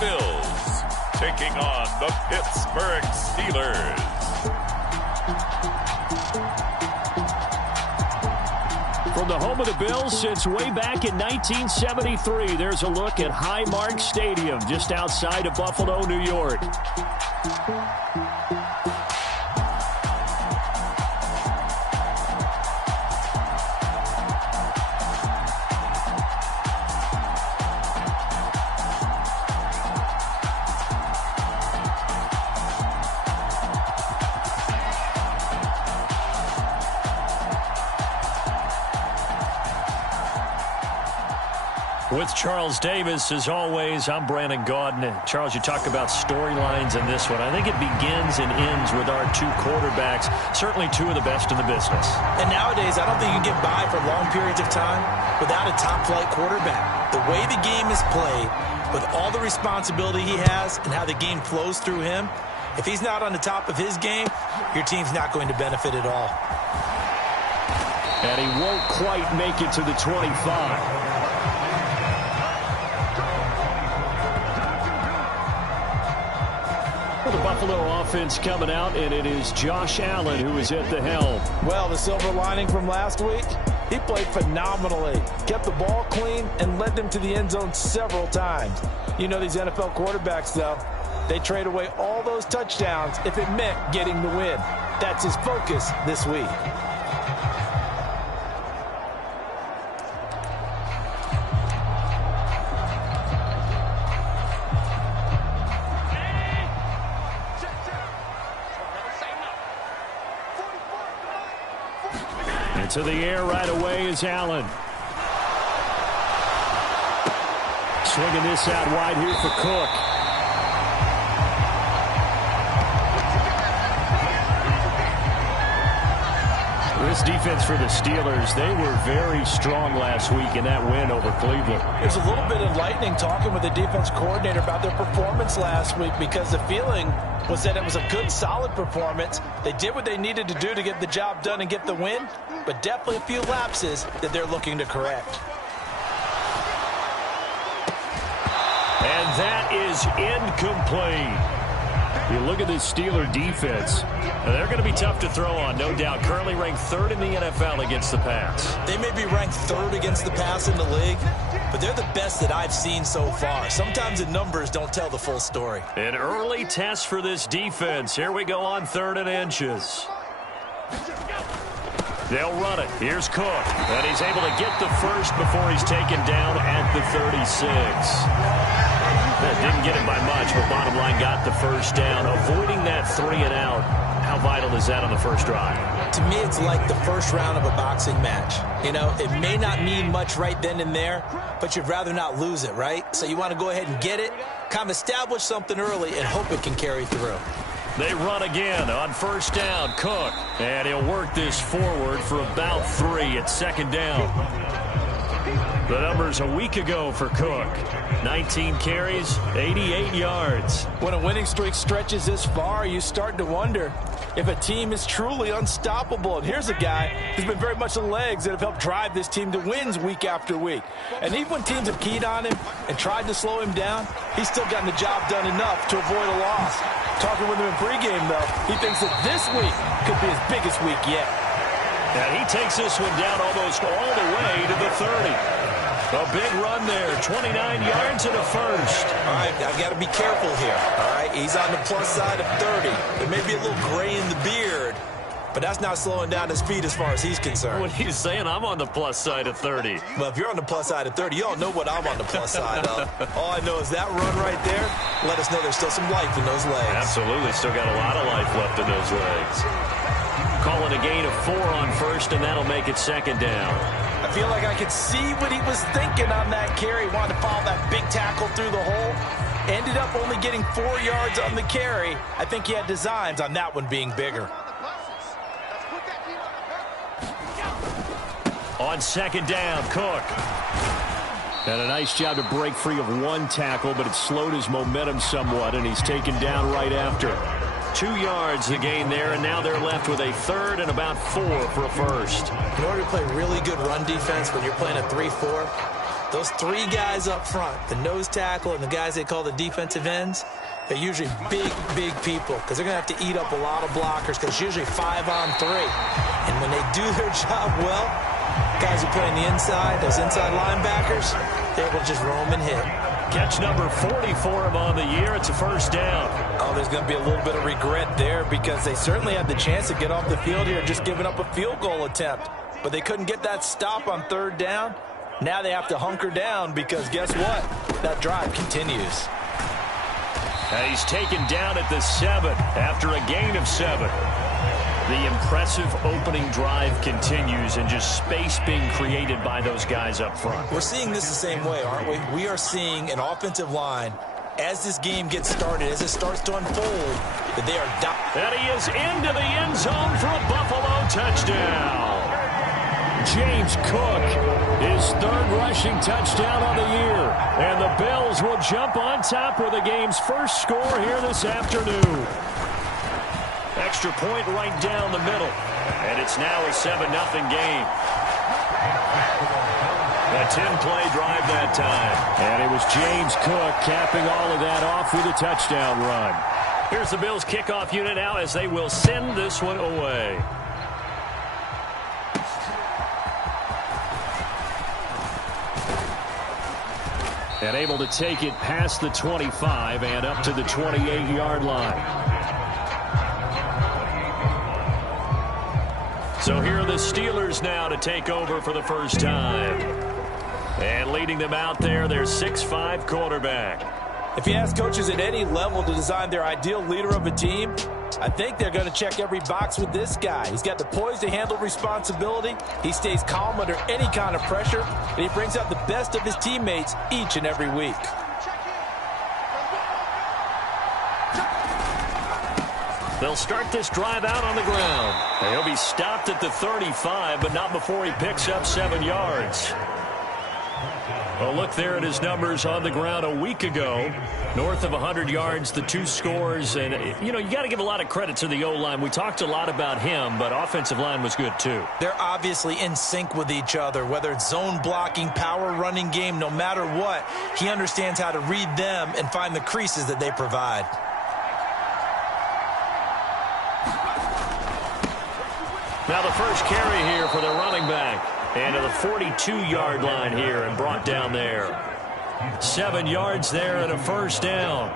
Bills taking on the Pittsburgh Steelers. From the home of the Bills since way back in 1973, there's a look at Highmark Stadium just outside of Buffalo, New York. With Charles Davis, as always, I'm Brandon Gaudin. Charles, you talk about storylines in this one. I think it begins and ends with our two quarterbacks, certainly two of the best in the business. And nowadays, I don't think you can get by for long periods of time without a top-flight quarterback. The way the game is played, with all the responsibility he has and how the game flows through him, if he's not on the top of his game, your team's not going to benefit at all. And he won't quite make it to the 25. The Buffalo offense coming out, and it is Josh Allen who is at the helm. Well, the silver lining from last week, he played phenomenally, kept the ball clean, and led them to the end zone several times. You know these NFL quarterbacks, though, they trade away all those touchdowns if it meant getting the win. That's his focus this week. To the air right away is Allen. Swinging this out wide here for Cook. This defense for the Steelers, they were very strong last week in that win over Cleveland. It was a little bit enlightening talking with the defense coordinator about their performance last week, because the feeling was that it was a good, solid performance. They did what they needed to do to get the job done and get the win, but definitely a few lapses that they're looking to correct. And that is incomplete. You look at this Steeler defense, they're going to be tough to throw on, no doubt. Currently ranked third in the NFL against the pass. They may be ranked third against the pass in the league, but they're the best that I've seen so far. Sometimes the numbers don't tell the full story. An early test for this defense. Here we go on 3rd and inches. They'll run it. Here's Cook. And he's able to get the first before he's taken down at the 36. Didn't get it by much, but bottom line got the first down. Avoiding that 3 and out. How vital is that on the first drive? To me, it's like the first round of a boxing match. You know, it may not mean much right then and there, but you'd rather not lose it, right? So you want to go ahead and get it, kind of establish something early, and hope it can carry through. They run again on first down. Cook. And he'll work this forward for about 3 at 2nd down. The numbers a week ago for Cook. 19 carries, 88 yards. When a winning streak stretches this far, you start to wonder if a team is truly unstoppable. And here's a guy who's been very much the legs that have helped drive this team to wins week after week. And even when teams have keyed on him and tried to slow him down, he's still gotten the job done enough to avoid a loss. Talking with him in pregame, though, he thinks that this week could be his biggest week yet. And he takes this one down almost all the way to the 30. A big run there, 29 yards and a first. All right, I've got to be careful here. All right, he's on the plus side of 30. There may be a little gray in the beard, but that's not slowing down his speed as far as he's concerned. What are you saying? I'm on the plus side of 30. Well, if you're on the plus side of 30, you all know what I'm on the plus side of. All I know is that run right there, let us know there's still some life in those legs. Absolutely, still got a lot of life left in those legs. Calling a gain of 4 on first, and that'll make it 2nd down. I feel like I could see what he was thinking on that carry. He wanted to follow that big tackle through the hole. Ended up only getting 4 yards on the carry. I think he had designs on that one being bigger. On 2nd down, Cook. And a nice job to break free of one tackle, but it slowed his momentum somewhat, and he's taken down right after. 2 yards the gain there, and now they're left with a 3rd and about 4 for a first. In order to play really good run defense when you're playing a 3-4, Those three guys up front, the nose tackle and the guys they call the defensive ends, they're usually big, big people because they're going to have to eat up a lot of blockers because it's usually 5-on-3. And when they do their job well, guys who play on the inside, those inside linebackers, they're able to just roam and hit. Catch number 40 for him on the year. It's a first down. Oh, there's going to be a little bit of regret there because they certainly had the chance to get off the field here just giving up a field goal attempt. But they couldn't get that stop on third down. Now they have to hunker down because guess what? That drive continues. And he's taken down at the 7 after a gain of 7. The impressive opening drive continues and just space being created by those guys up front. We're seeing this the same way, aren't we? We are seeing an offensive line as this game gets started, as it starts to unfold, that they are down. And he is into the end zone for a Buffalo touchdown. James Cook, his third rushing touchdown on the year. And the Bills will jump on top with the game's first score here this afternoon. Extra point right down the middle. And it's now a 7-0 game. A 10-play drive that time. And it was James Cook capping all of that off with a touchdown run. Here's the Bills kickoff unit now as they will send this one away. And able to take it past the 25 and up to the 28-yard line. So here are the Steelers now to take over for the first time. And leading them out there, their 6'5" quarterback. If you ask coaches at any level to design their ideal leader of a team, I think they're going to check every box with this guy. He's got the poise to handle responsibility. He stays calm under any kind of pressure, and he brings out the best of his teammates each and every week. They'll start this drive out on the ground. And he'll be stopped at the 35, but not before he picks up 7 yards. Well, look there at his numbers on the ground a week ago. North of 100 yards, the 2 scores. And, you know, you got to give a lot of credit to the O-line. We talked a lot about him, but offensive line was good, too. They're obviously in sync with each other, whether it's zone blocking, power running game, no matter what. He understands how to read them and find the creases that they provide. Now the first carry here for the running back. And to the 42-yard line here and brought down there. 7 yards there and a first down.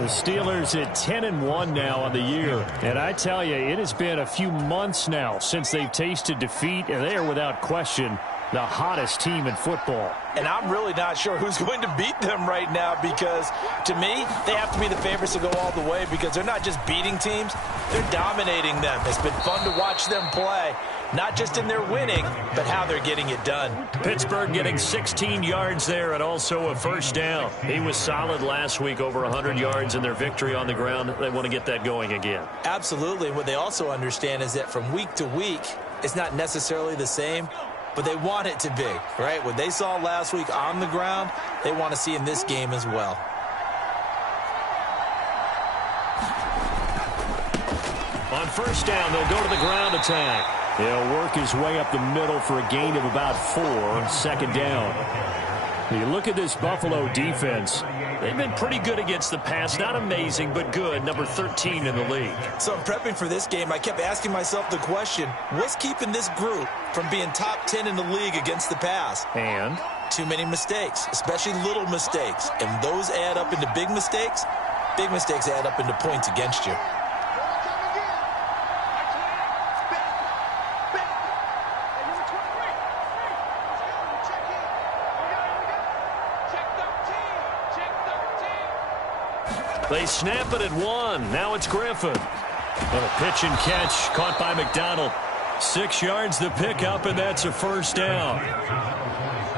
The Steelers at 10-1 now on the year. And I tell you, it has been a few months now since they've tasted defeat, and they are without question the hottest team in football. And I'm really not sure who's going to beat them right now because, to me, they have to be the favorites to go all the way because they're not just beating teams, they're dominating them. It's been fun to watch them play, not just in their winning, but how they're getting it done. Pittsburgh getting 16 yards there and also a first down. He was solid last week, over 100 yards in their victory on the ground. They want to get that going again. Absolutely. What they also understand is that from week to week, it's not necessarily the same, but they want it to be, right? What they saw last week on the ground, they want to see in this game as well. On first down, they'll go to the ground attack. He'll work his way up the middle for a gain of about 4, second down. You look at this Buffalo defense. They've been pretty good against the pass. Not amazing, but good. Number 13 in the league. So I'm prepping for this game. I kept asking myself the question, what's keeping this group from being top 10 in the league against the pass? And? Too many mistakes, especially little mistakes. And those add up into big mistakes. Big mistakes add up into points against you. They snap it at 1. Now it's Griffin. And a pitch and catch caught by McDonald. 6 yards the pickup, and that's a first down.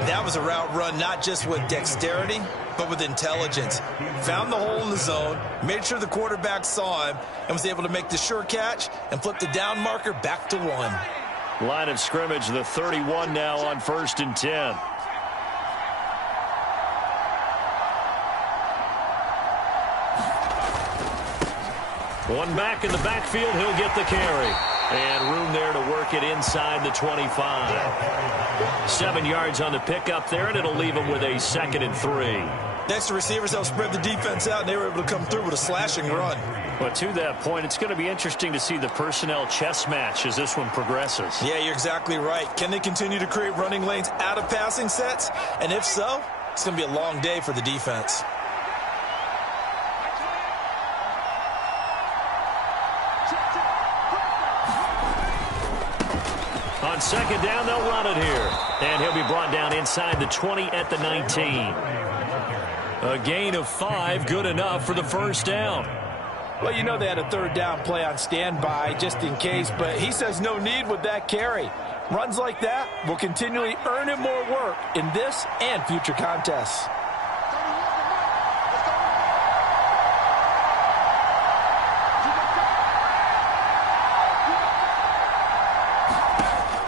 That was a route run not just with dexterity, but with intelligence. Found the hole in the zone, made sure the quarterback saw him, and was able to make the sure catch and flip the down marker back to 1. Line of scrimmage, the 31 now on 1st and 10. One back in the backfield, he'll get the carry. And room there to work it inside the 25. 7 yards on the pickup there, and it'll leave them with a 2nd and 3. Next to receivers, they'll spread the defense out, and they were able to come through with a slashing run. But to that point, it's going to be interesting to see the personnel chess match as this one progresses. Yeah, you're exactly right. Can they continue to create running lanes out of passing sets? And if so, it's going to be a long day for the defense. On 2nd down, they'll run it here. And he'll be brought down inside the 20 at the 19. A gain of 5, good enough for the 1st down. Well, you know they had a 3rd down play on standby just in case, but he says no need with that carry. Runs like that will continually earn him more work in this and future contests.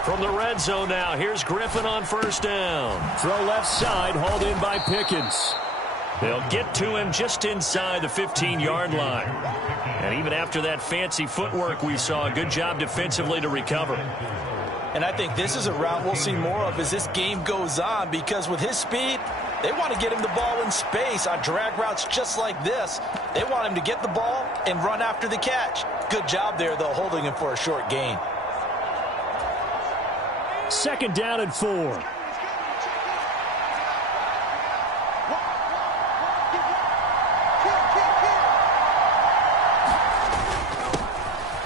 From the red zone now, here's Griffin on 1st down. Throw left side, hauled in by Pickens. They'll get to him just inside the 15-yard line. And even after that fancy footwork we saw, a good job defensively to recover. And I think this is a route we'll see more of as this game goes on, because with his speed, they want to get him the ball in space on drag routes just like this. They want him to get the ball and run after the catch. Good job there, though, holding him for a short gain. 2nd down and 4.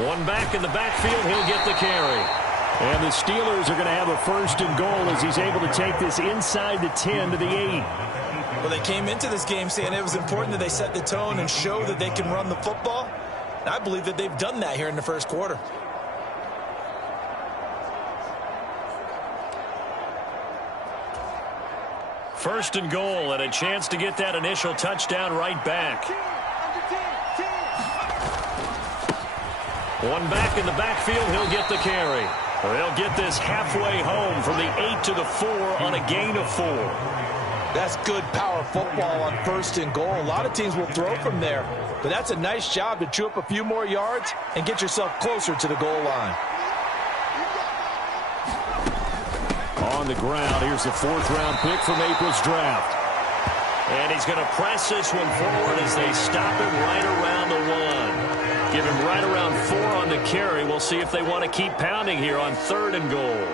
One back in the backfield, he'll get the carry. And the Steelers are going to have a 1st and goal as he's able to take this inside the 10 to the 8. Well, they came into this game saying it was important that they set the tone and show that they can run the football. And I believe that they've done that here in the 1st quarter. 1st and goal, and a chance to get that initial touchdown right back. One back in the backfield, he'll get the carry. They'll get this halfway home from the 8 to the 4 on a gain of 4. That's good power football on 1st and goal. A lot of teams will throw from there, but that's a nice job to chew up a few more yards and get yourself closer to the goal line. On the ground, here's the 4th-round pick from April's draft. And he's going to press this one forward as they stop him right around the 1. Give him right around 4 on the carry. We'll see if they want to keep pounding here on 3rd and goal.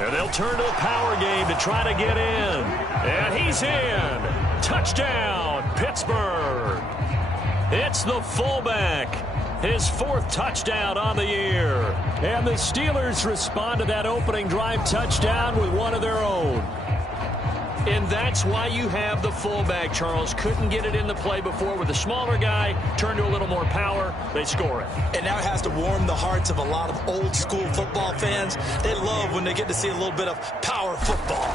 And they'll turn to the power game to try to get in. And he's in. Touchdown, Pittsburgh. It's the fullback. His 4th touchdown on the year. And the Steelers respond to that opening drive touchdown with one of their own. And that's why you have the fullback, Charles. Couldn't get it in the play before with the smaller guy. Turned to a little more power. They score it. And now it has to warm the hearts of a lot of old-school football fans. They love when they get to see a little bit of power football.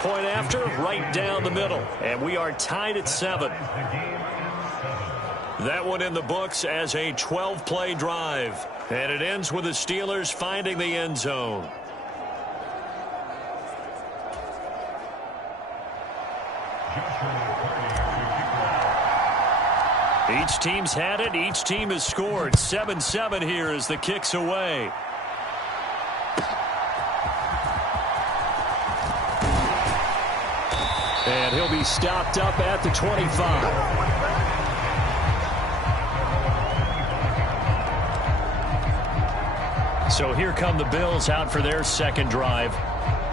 Point after, right down the middle. And we are tied at 7. That one in the books as a 12-play drive. And it ends with the Steelers finding the end zone. Each team's had it. Each team has scored. 7-7 here as the kick's away. And he'll be stopped up at the 25. So here come the Bills out for their 2nd drive.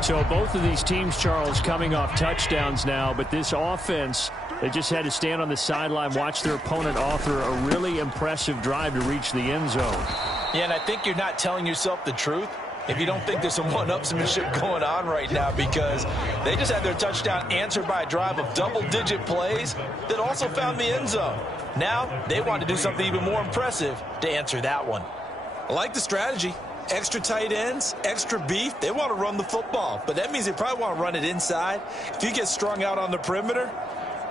So both of these teams, Charles, coming off touchdowns now, but this offense, they just had to stand on the sideline, watch their opponent author a really impressive drive to reach the end zone. Yeah, and I think you're not telling yourself the truth if you don't think there's some one-upsmanship going on right now, because they just had their touchdown answered by a drive of double-digit plays that also found the end zone. Now they want to do something even more impressive to answer that one. I like the strategy. Extra tight ends, extra beef. They want to run the football, but that means they probably want to run it inside. If you get strung out on the perimeter,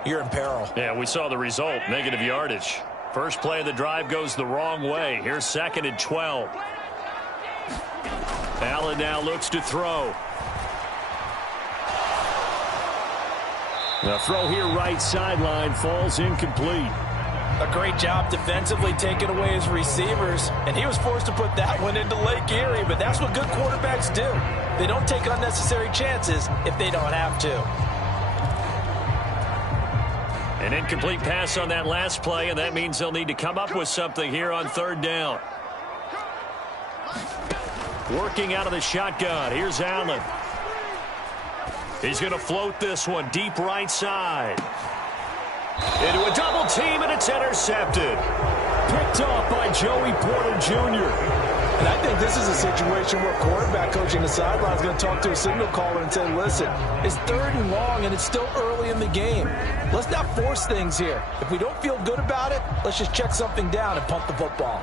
you're in peril. Yeah, we saw the result, negative yardage. First play of the drive goes the wrong way. Here's 2nd and 12. Allen now looks to throw. The throw here right sideline falls incomplete. A great job defensively taking away his receivers, and he was forced to put that one into Lake Erie, but that's what good quarterbacks do. They don't take unnecessary chances if they don't have to. An incomplete pass on that last play, and that means they'll need to come up with something here on third down. Working out of the shotgun. Here's Allen. He's going to float this one deep right side. Into a double team, and it's intercepted. Picked off by Joey Porter Jr. And I think this is a situation where quarterback coaching the sideline is going to talk to a signal caller and say, listen, it's 3rd and long, and it's still early in the game. Let's not force things here. If we don't feel good about it, let's just check something down and punt the football.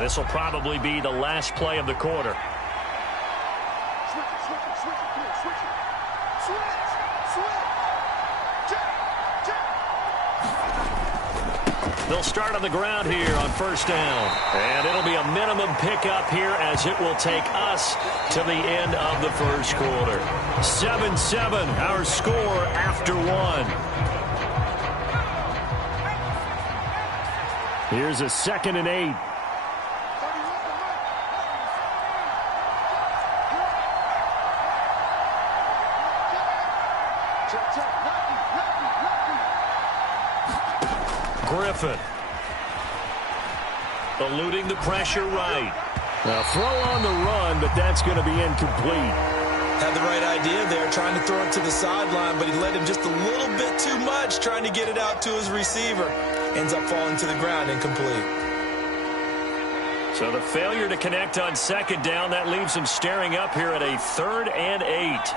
This will probably be the last play of the quarter. They'll start on the ground here on first down. And it'll be a minimum pickup here as it will take us to the end of the first quarter. 7-7, our score after 1. Here's a 2nd and 8. Griffin. Eluding the pressure right. Now throw on the run, but that's going to be incomplete. Had the right idea there, trying to throw it to the sideline, but he led him just a little bit too much, trying to get it out to his receiver. Ends up falling to the ground, incomplete. So the failure to connect on 2nd down, that leaves him staring up here at a 3rd and 8.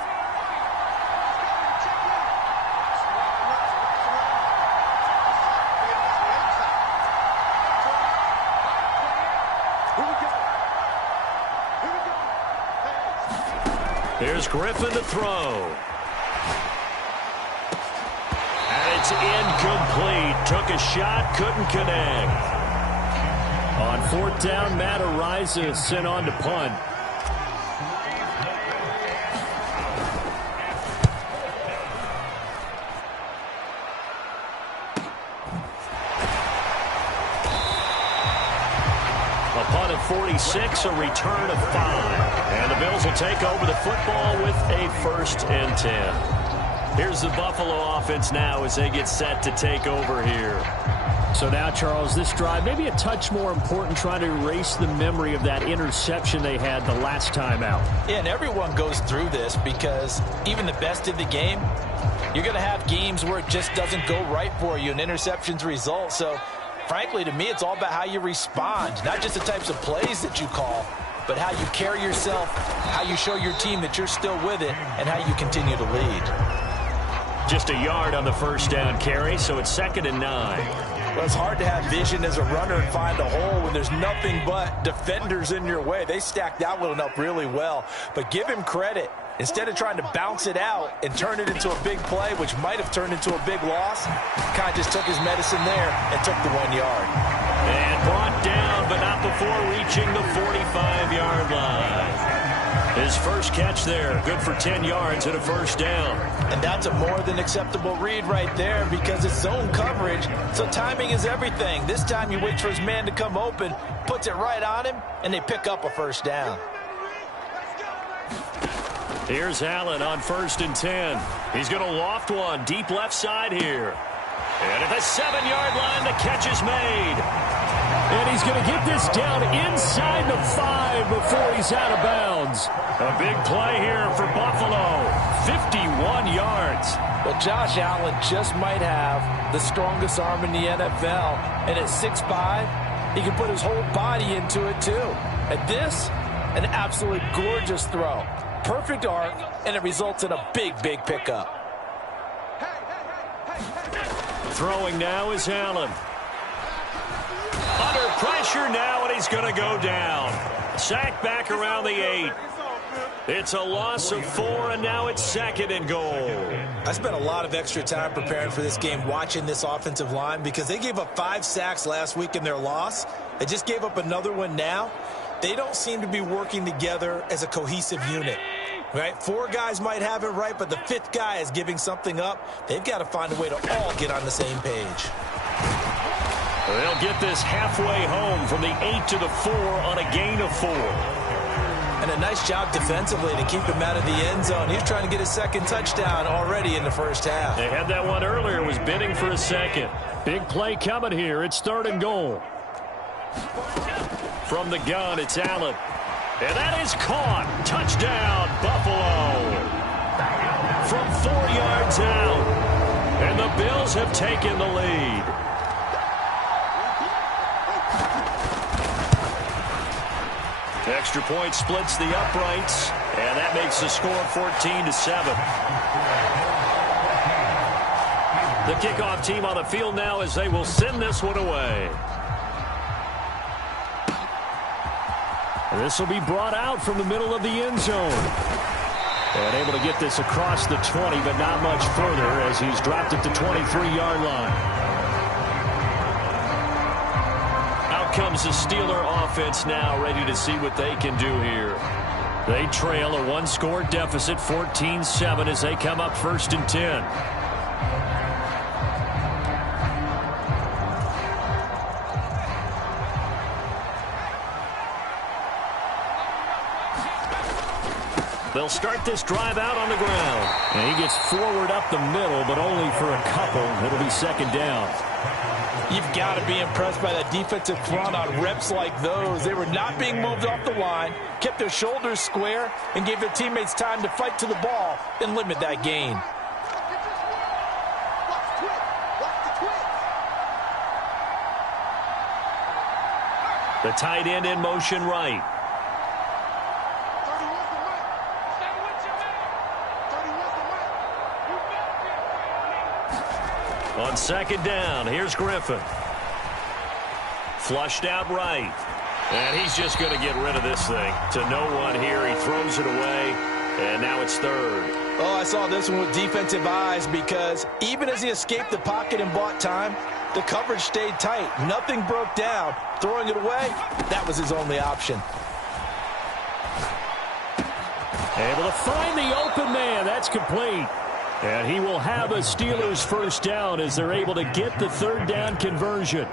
Here's Griffin to throw. And it's incomplete. Took a shot, couldn't connect. On 4th down, Matt Ariza is sent on to punt. A punt of 46, a return of 5. And the Bills will take over the football with a 1st and 10. Here's the Buffalo offense now as they get set to take over here. So now, Charles, this drive maybe a touch more important, trying to erase the memory of that interception they had the last time out. Yeah, and everyone goes through this because even the best of the game, you're going to have games where it just doesn't go right for you and interceptions result. So, frankly, to me, it's all about how you respond, not just the types of plays that you call, but how you carry yourself, how you show your team that you're still with it, and how you continue to lead. Just a yard on the 1st down carry, so it's 2nd and 9. Well, it's hard to have vision as a runner and find a hole when there's nothing but defenders in your way. They stacked that one up really well. But give him credit. Instead of trying to bounce it out and turn it into a big play, which might have turned into a big loss, kind of just took his medicine there and took the 1 yard. And brought down, but not before reaching the 45-yard line. His first catch there, good for 10 yards and a 1st down. And that's a more than acceptable read right there because it's zone coverage, so timing is everything. This time he waits for his man to come open, puts it right on him, and they pick up a 1st down. Here's Allen on 1st and 10. He's going to loft one deep left side here. And at the 7-yard line, the catch is made. And he's going to get this down inside the 5 before he's out of bounds. A big play here for Buffalo. 51 yards. Well, Josh Allen just might have the strongest arm in the NFL. And at 6'5", he can put his whole body into it, too. At this, an absolutely gorgeous throw. Perfect arc, and it results in a big, big pickup. Throwing now is Allen. Under pressure now, and he's going to go down. Sack back around the 8. It's a loss of 4, and now it's 2nd and goal. I spent a lot of extra time preparing for this game watching this offensive line because they gave up 5 sacks last week in their loss. They just gave up another one now. They don't seem to be working together as a cohesive unit. Right? 4 guys might have it right, but the 5th guy is giving something up. They've got to find a way to all get on the same page. They'll get this halfway home from the 8 to the 4 on a gain of 4. And a nice job defensively to keep him out of the end zone. He's trying to get his 2nd touchdown already in the first half. They had that one earlier, was bidding for a 2nd. Big play coming here. It's 3rd and goal. From the gun, it's Allen. And that is caught. Touchdown, Buffalo. From 4 yards out. And the Bills have taken the lead. Extra point splits the uprights, and that makes the score 14-7. The kickoff team on the field now as they will send this one away. This will be brought out from the middle of the end zone. And able to get this across the 20, but not much further as he's dropped at the 23-yard line. Comes the Steeler offense now, ready to see what they can do here. They trail a 1-score deficit, 14-7, as they come up 1st and 10. They'll start this drive out on the ground. And he gets forward up the middle, but only for a couple. It'll be 2nd down. You've got to be impressed by that defensive front on reps like those. They were not being moved off the line, kept their shoulders square, and gave their teammates time to fight to the ball and limit that gain. The tight end in motion right. On 2nd down, here's Griffin. Flushed out right. And he's just going to get rid of this thing. To no one here. He throws it away. And now it's 3rd. Oh, I saw this one with defensive eyes because even as he escaped the pocket and bought time, the coverage stayed tight. Nothing broke down. Throwing it away, that was his only option. Able to find the open man. That's complete. And he will have a Steelers 1st down as they're able to get the 3rd down conversion.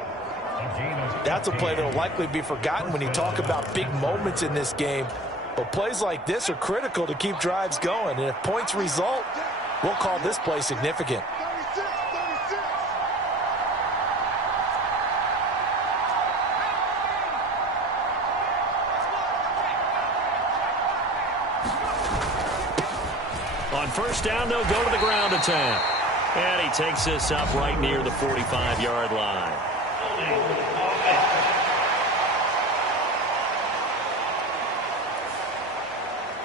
That's a play that will likely be forgotten when you talk about big moments in this game. But plays like this are critical to keep drives going. And if points result, we'll call this play significant. On 1st down, they'll go to the ground attack. And he takes this up right near the 45-yard line.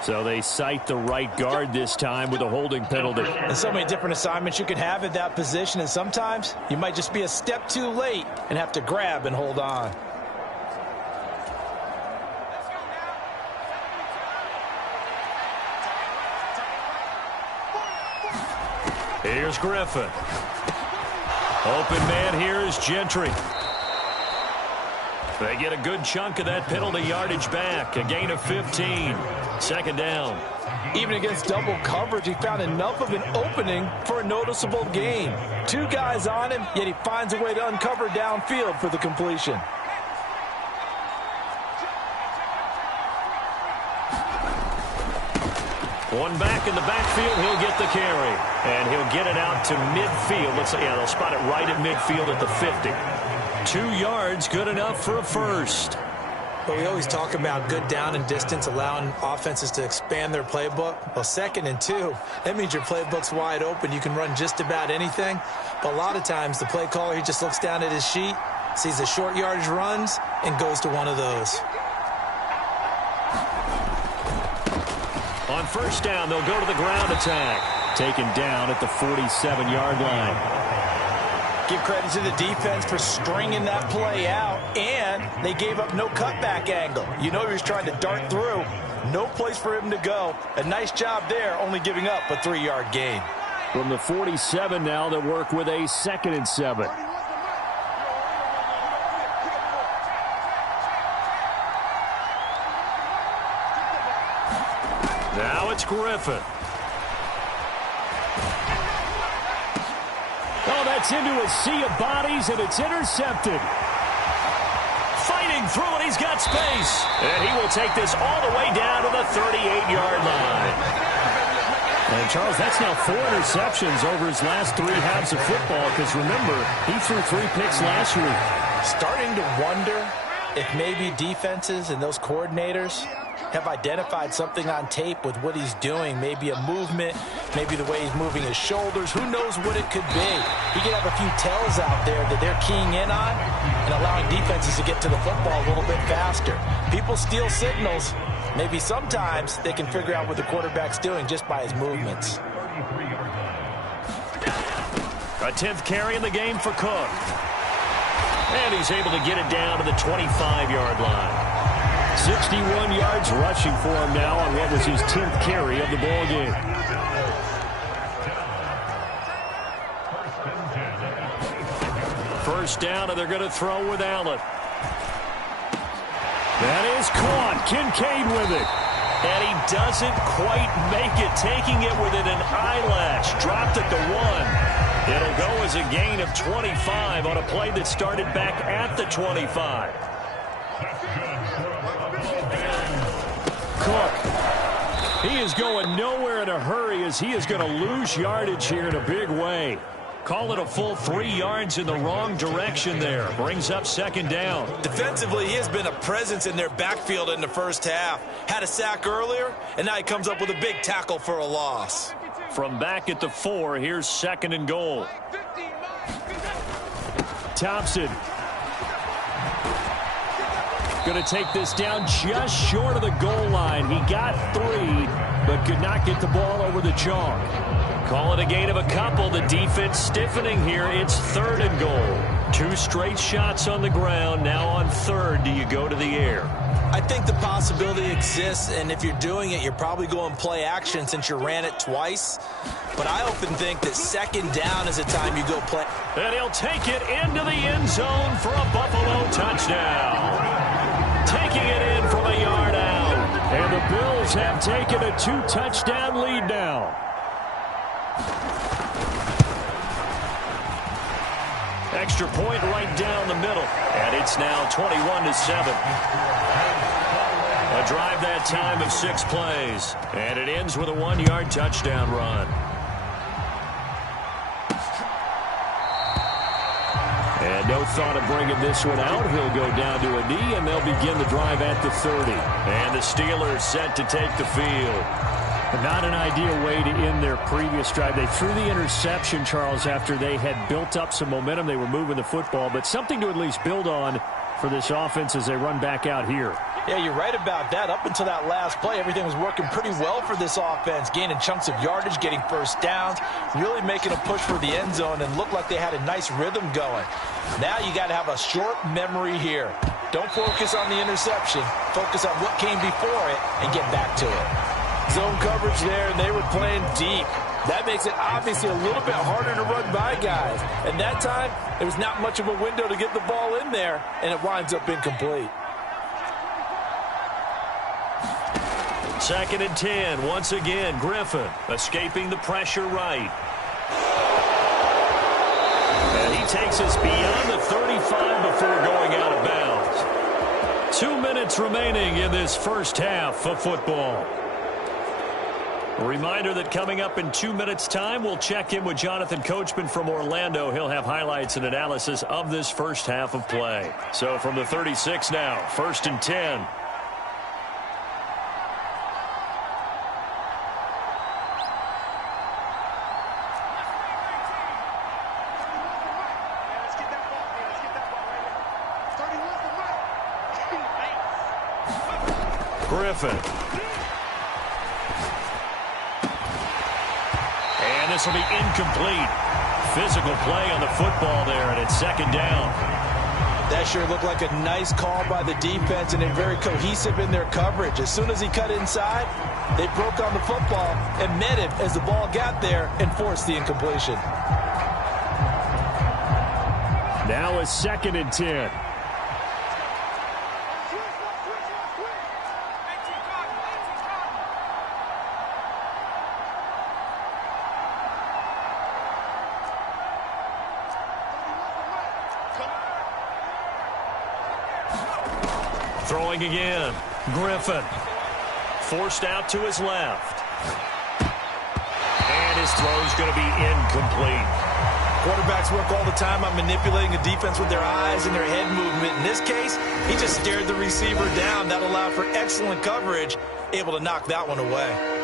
So they cite the right guard this time with a holding penalty. And so many different assignments you can have at that position, and sometimes you might just be a step too late and have to grab and hold on. Here's Griffin. Open man here is Gentry. They get a good chunk of that penalty yardage back. A gain of 15. 2nd down. Even against double coverage, he found enough of an opening for a noticeable gain. 2 guys on him, yet he finds a way to uncover downfield for the completion. One back in the backfield, he'll get the carry. And he'll get it out to midfield. They'll spot it right at midfield at the 50. 2 yards, good enough for a 1st. But we always talk about good down and distance, allowing offenses to expand their playbook. Well, 2nd and 2, that means your playbook's wide open. You can run just about anything. But a lot of times, the play caller, he just looks down at his sheet, sees the short yardage runs, and goes to one of those. On 1st down, they'll go to the ground attack. Taken down at the 47-yard line. Give credit to the defense for stringing that play out and They gave up no cutback angle. You know he was trying to dart through. No place for him to go. A nice job there, only giving up a 3-yard gain. From the 47 now, they work with a 2nd and 7. Now it's Griffin. Oh, that's into a sea of bodies, and it's intercepted. Fighting through it, he's got space. And he will take this all the way down to the 38-yard line. And, Charles, that's now 4 interceptions over his last 3 halves of football, because, remember, he threw 3 picks last week. Starting to wonder if maybe defenses and those coordinators have identified something on tape with what he's doing. Maybe a movement, maybe the way he's moving his shoulders. Who knows what it could be? He could have a few tells out there that they're keying in on and allowing defenses to get to the football a little bit faster. People steal signals. Maybe sometimes they can figure out what the quarterback's doing just by his movements. A 10th carry in the game for Cook. And he's able to get it down to the 25-yard line. 61 yards rushing for him now on what was his 10th carry of the ball game. First down, and they're going to throw with Allen. That is caught. Kincaid with it. And he doesn't quite make it, taking it within an eyelash. Dropped at the 1. It'll go as a gain of 25 on a play that started back at the 25. Cook. He is going nowhere in a hurry as he is going to lose yardage here in a big way. Call it a full 3 yards in the wrong direction there. Brings up 2nd down. Defensively, he has been a presence in their backfield in the first half. Had a sack earlier, and now he comes up with a big tackle for a loss. From back at the 4, here's 2nd and goal. Thompson. Going to take this down just short of the goal line. He got 3, but could not get the ball over the chalk. Call it a gain of a couple. The defense stiffening here. It's 3rd and goal. 2 straight shots on the ground. Now on 3rd, do you go to the air? I think the possibility exists, and if you're doing it, you're probably going play action since you ran it twice. But I often think that 2nd down is the time you go play. And he'll take it into the end zone for a Buffalo touchdown. Taking it in from a yard out. And the Bills have taken a 2-touchdown lead now. Extra point right down the middle. And it's now 21-7. A drive that time of 6 plays. And it ends with a 1-yard touchdown run. And no thought of bringing this one out. He'll go down to a knee, and they'll begin the drive at the 30. And the Steelers set to take the field. But not an ideal way to end their previous drive. They threw the interception, Charles, after they had built up some momentum. They were moving the football, but something to at least build on for this offense as they run back out here. Yeah, you're right about that. Up until that last play, everything was working pretty well for this offense, gaining chunks of yardage, getting first downs, really making a push for the end zone, and looked like they had a nice rhythm going. Now you got to have a short memory here. Don't focus on the interception. Focus on what came before it and get back to it. Zone coverage there, and they were playing deep. That makes it obviously a little bit harder to run by guys. And that time, there was not much of a window to get the ball in there, and it winds up incomplete. 2nd and 10. Once again, Griffin escaping the pressure right. And he takes us beyond the 35 before going out of bounds. 2 minutes remaining in this first half of football. A reminder that coming up in 2 minutes' time, we'll check in with Jonathan Coachman from Orlando. He'll have highlights and analysis of this first half of play. So from the 36 now, 1st and 10. Griffin. And this will be incomplete. Physical play on the football there, and it's 2nd down. That sure looked like a nice call by the defense, and they're very cohesive in their coverage. As soon as he cut inside, they broke on the football and met it as the ball got there and forced the incompletion. Now a 2nd and 10. Throwing again. Griffin. Forced out to his left. And his throw's going to be incomplete. Quarterbacks work all the time on manipulating a defense with their eyes and their head movement. In this case, he just stared the receiver down. That allowed for excellent coverage, able to knock that one away.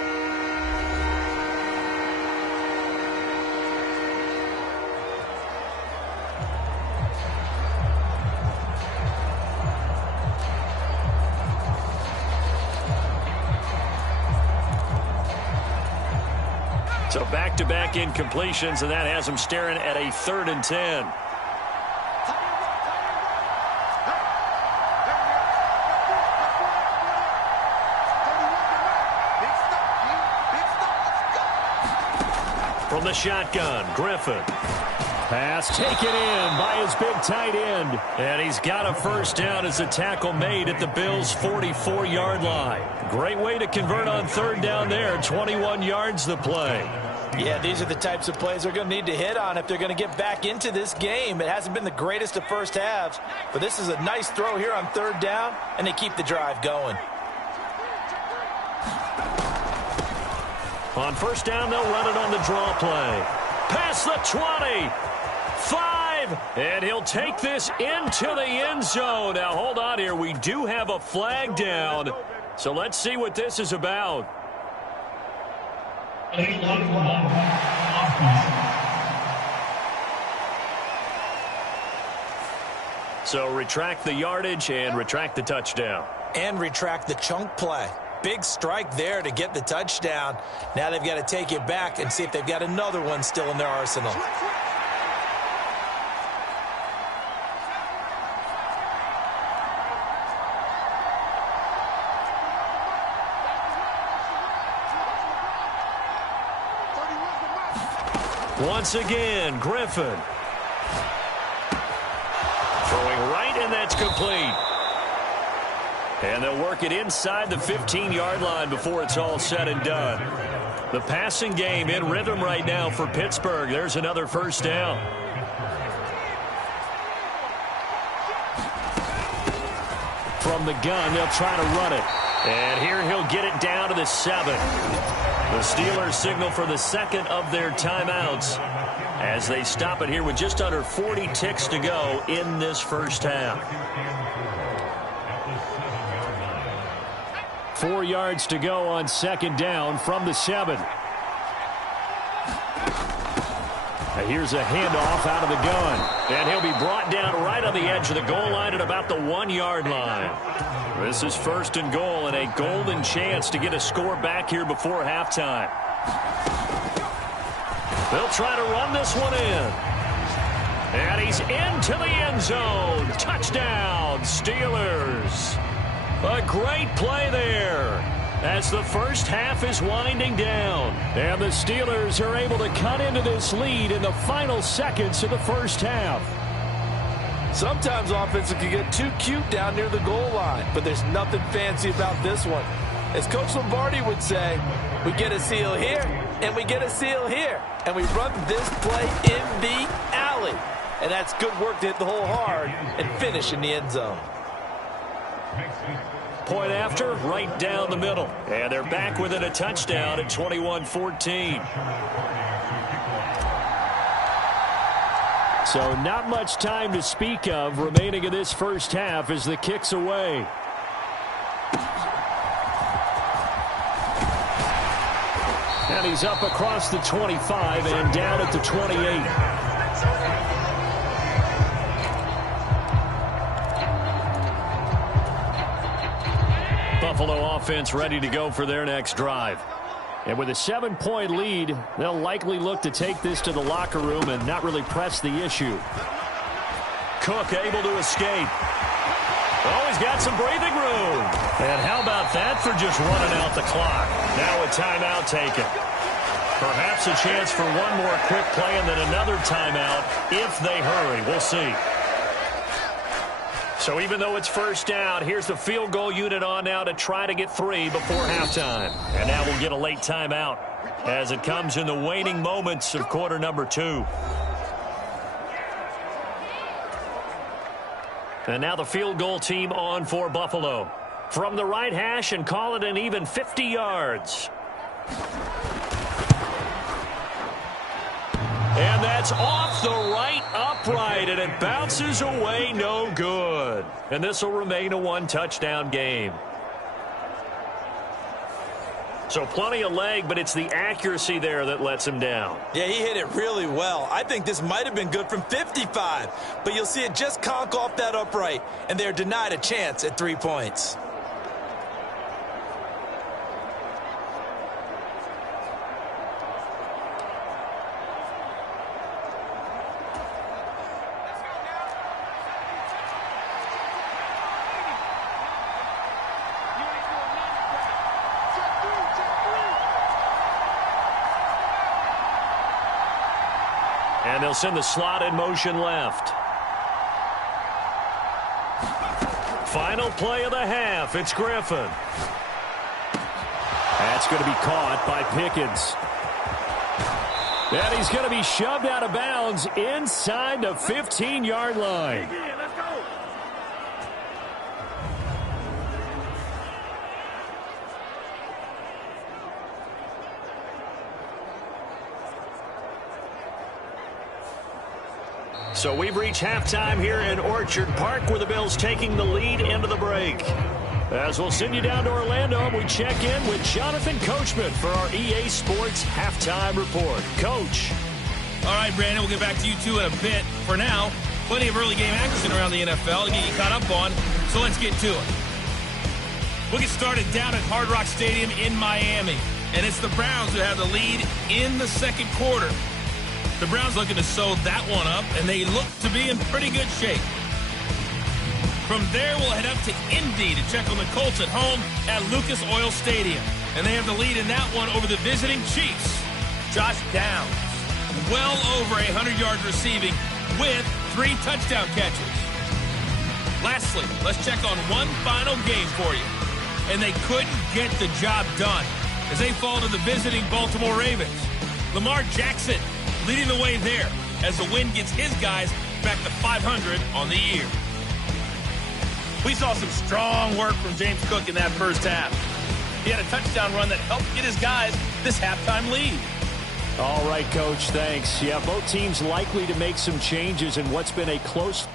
So back-to-back incompletions, and that has him staring at a 3rd and 10. From the shotgun, Griffin. Pass taken in by his big tight end. And he's got a first down as a tackle made at the Bills' 44-yard line. Great way to convert on 3rd down there. 21 yards the play. Yeah, these are the types of plays they're going to need to hit on if they're going to get back into this game. It hasn't been the greatest of first halves, but this is a nice throw here on 3rd down, and they keep the drive going. On 1st down, they'll run it on the draw play. Past the 20. 5. And he'll take this into the end zone. Now, hold on here. We do have a flag down. So let's see what this is about. So retract the yardage and retract the touchdown. And retract the chunk play. Big strike there to get the touchdown. Now they've got to take it back and see if they've got another one still in their arsenal. Once again, Griffin. Throwing right, and that's complete. And they'll work it inside the 15-yard line before it's all said and done. The passing game in rhythm right now for Pittsburgh. There's another first down. From the gun, they'll try to run it. And here he'll get it down to the 7. The Steelers signal for the 2nd of their timeouts as they stop it here with just under 40 ticks to go in this first half. 4 yards to go on 2nd down from the 7. Now here's a handoff out of the gun. And he'll be brought down right on the edge of the goal line at about the 1-yard line. This is 1st and goal and a golden chance to get a score back here before halftime. They'll try to run this one in. And he's into the end zone. Touchdown, Steelers. A great play there as the first half is winding down. And the Steelers are able to cut into this lead in the final seconds of the first half. Sometimes offenses can get too cute down near the goal line, but there's nothing fancy about this one. As Coach Lombardi would say, we get a seal here, and we get a seal here, and we run this play in the alley. And that's good work to hit the hole hard and finish in the end zone. Point after, right down the middle. And they're back within a touchdown at 21-14. So not much time to speak of remaining in this first half as the kick's away. And he's up across the 25 and down at the 28. Buffalo offense ready to go for their next drive. And with a 7-point lead, they'll likely look to take this to the locker room and not really press the issue. Cook able to escape. Oh, he's got some breathing room. And how about that for just running out the clock? Now a timeout taken. Perhaps a chance for one more quick play and then another timeout if they hurry. We'll see. So even though it's first down, here's the field goal unit on now to try to get 3 before halftime. And now we'll get a late timeout as it comes in the waning moments of quarter number 2. And now the field goal team on for Buffalo. From the right hash and call it an even 50 yards. And that's off the right upright, and it bounces away no good. And this will remain a 1-touchdown game. So plenty of leg, but it's the accuracy there that lets him down. Yeah, he hit it really well. I think this might have been good from 55, but you'll see it just conk off that upright, and they're denied a chance at 3 points. And they'll send the slot in motion left. Final play of the half. It's Griffin. That's going to be caught by Pickens. And he's going to be shoved out of bounds inside the 15-yard line. So we've reached halftime here in Orchard Park, where the Bills taking the lead into the break. As we'll send you down to Orlando, we check in with Jonathan Coachman for our EA Sports Halftime Report. Coach. All right, Brandon, we'll get back to you two in a bit. For now, plenty of early game action around the NFL to get you caught up on, so let's get to it. We'll get started down at Hard Rock Stadium in Miami, and it's the Browns who have the lead in the second quarter. The Browns looking to sew that one up, and they look to be in pretty good shape. From there, we'll head up to Indy to check on the Colts at home at Lucas Oil Stadium. And they have the lead in that one over the visiting Chiefs. Josh Downs, well over 100 yards receiving with 3 touchdown catches. Lastly, let's check on one final game for you. And they couldn't get the job done as they fall to the visiting Baltimore Ravens. Lamar Jackson leading the way there as the win gets his guys back to 500 on the year. We saw some strong work from James Cook in that first half. He had a touchdown run that helped get his guys this halftime lead. All right, Coach, thanks. Yeah, both teams likely to make some changes in what's been a close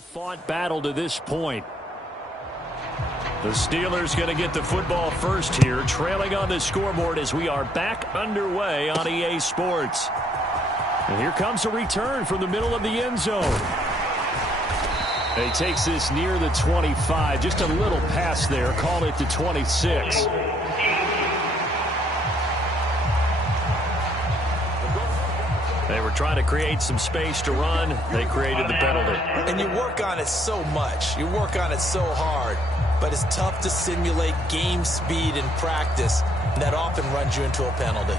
fought battle to this point. The Steelers going to get the football first here, trailing on the scoreboard as we are back underway on EA Sports. And here comes a return from the middle of the end zone. He takes this near the 25, just a little past there, call it the 26. They were trying to create some space to run. They created the penalty. And you work on it so much. You work on it so hard. But it's tough to simulate game speed in practice. And that often runs you into a penalty.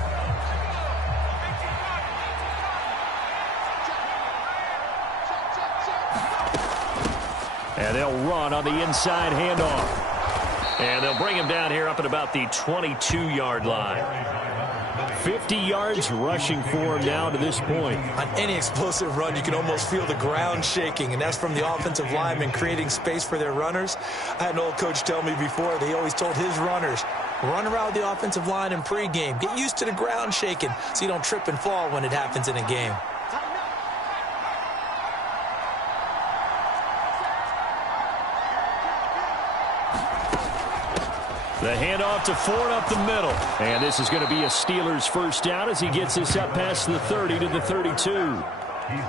And they'll run on the inside handoff. And they'll bring him down here up at about the 22-yard line. 50 yards rushing for him now to this point. On any explosive run, you can almost feel the ground shaking, and that's from the offensive linemen creating space for their runners. I had an old coach tell me before, they always told his runners, run around the offensive line in pregame. Get used to the ground shaking so you don't trip and fall when it happens in a game. The handoff to Ford up the middle. And this is going to be a Steelers first down as he gets this up past the 30 to the 32.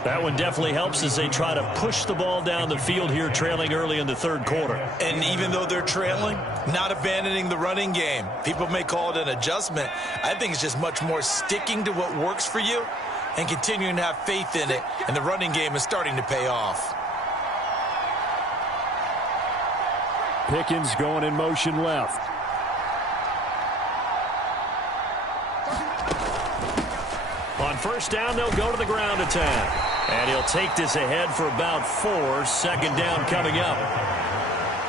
That one definitely helps as they try to push the ball down the field here, trailing early in the third quarter. And even though they're trailing, not abandoning the running game. People may call it an adjustment. I think it's just much more sticking to what works for you and continuing to have faith in it. And the running game is starting to pay off. Pickens going in motion left. On first down, they'll go to the ground attack. And he'll take this ahead for about 4. Second down coming up.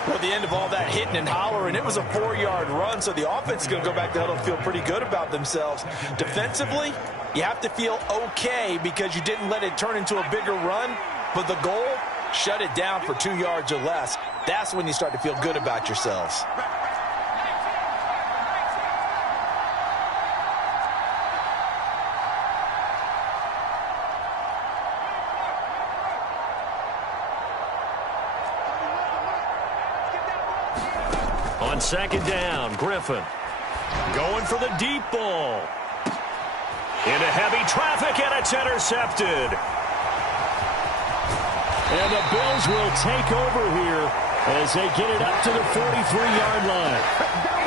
Well, at the end of all that hitting and hollering, it was a 4-yard run, so the offense is going to go back to huddle and feel pretty good about themselves. Defensively, you have to feel okay because you didn't let it turn into a bigger run, but the goal, shut it down for 2 yards or less. That's when you start to feel good about yourselves. On second down, Griffin going for the deep ball. Into heavy traffic, and it's intercepted. And the Bills will take over here as they get it up to the 43-yard line.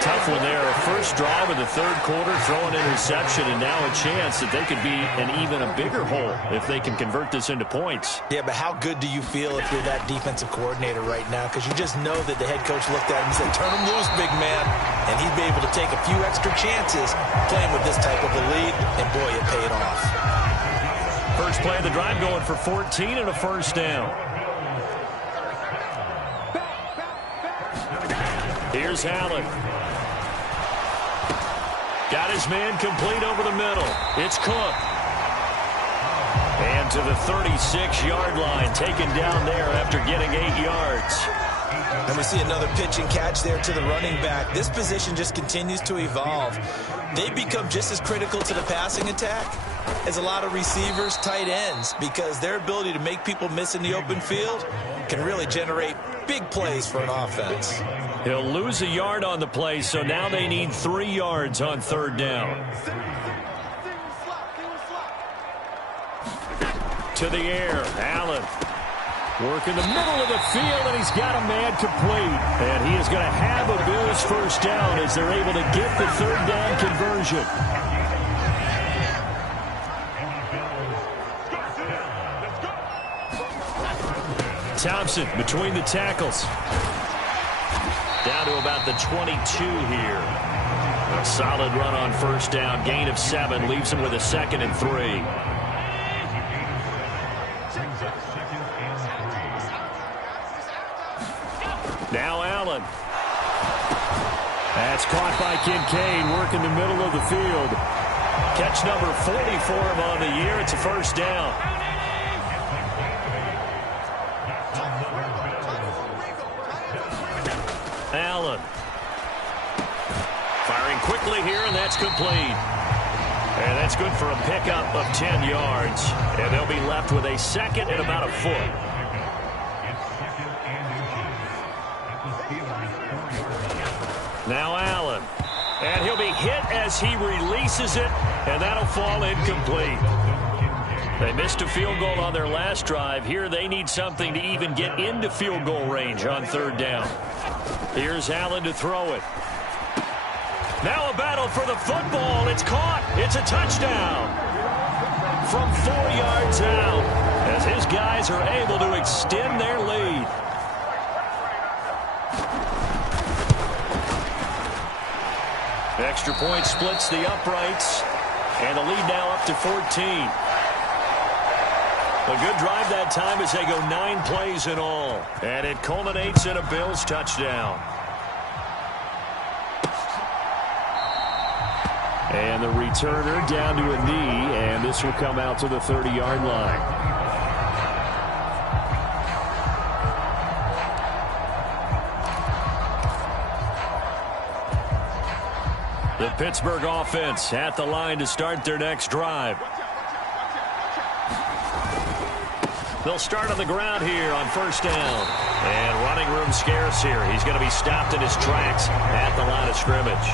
Tough one there. First drive of the third quarter, throwing interception, and now a chance that they could be in even a bigger hole if they can convert this into points. Yeah, but how good do you feel if you're that defensive coordinator right now? Because you just know that the head coach looked at him and said, turn him loose, big man. And he'd be able to take a few extra chances playing with this type of a lead, and boy, it paid off. First play of the drive going for 14 and a first down. Here's Allen. Got his man complete over the middle. It's Cook. And to the 36-yard line, taken down there after getting 8 yards. And we see another pitch and catch there to the running back. This position just continues to evolve. They become just as critical to the passing attack as a lot of receivers, tight ends, because their ability to make people miss in the open field can really generate big plays for an offense. He'll lose a yard on the play, so now they need 3 yards on third down. To the air, Allen. Working the middle of the field, and he's got a man complete. And he is going to have a Bills first down as they're able to get the third down conversion. Thompson between the tackles. Down to about the 22 here. A solid run on first down. Gain of 7 leaves him with a 2nd and 3. Now Allen. That's caught by Kincaid, working the middle of the field. Catch number 40 for him on the year. It's a first down. Allen. Firing quickly here, and that's complete. And that's good for a pickup of 10 yards. And they'll be left with a 2nd and about a foot. Now Allen. And he'll be hit as he releases it, and that'll fall incomplete. They missed a field goal on their last drive. Here they need something to even get into field goal range on third down. Here's Allen to throw it. Now a battle for the football. It's caught. It's a touchdown. From 4 yards out, as his guys are able to extend their lead. Extra point splits the uprights, and the lead now up to 14. A good drive that time as they go 9 plays in all. And it culminates in a Bills touchdown. And the returner down to a knee, and this will come out to the 30-yard line. The Pittsburgh offense at the line to start their next drive. They'll start on the ground here on first down. And running room scarce here. He's going to be stopped in his tracks at the line of scrimmage.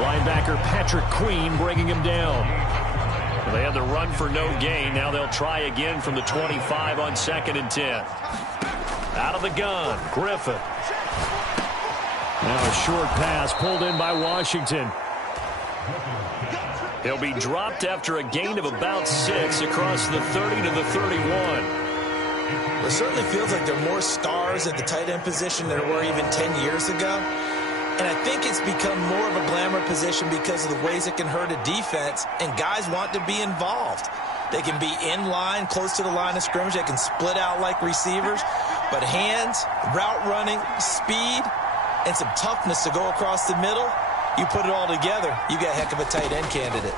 Linebacker Patrick Queen bringing him down. They had the run for no gain. Now they'll try again from the 25 on 2nd and 10. Out of the gun, Griffin. Now a short pass pulled in by Washington. He'll be dropped after a gain of about 6 across the 30 to the 31. It certainly feels like there are more stars at the tight end position than there were even 10 years ago. And I think it's become more of a glamour position because of the ways it can hurt a defense, and guys want to be involved. They can be in line, close to the line of scrimmage. They can split out like receivers. But hands, route running, speed, and some toughness to go across the middle, you put it all together, you got a heck of a tight end candidate.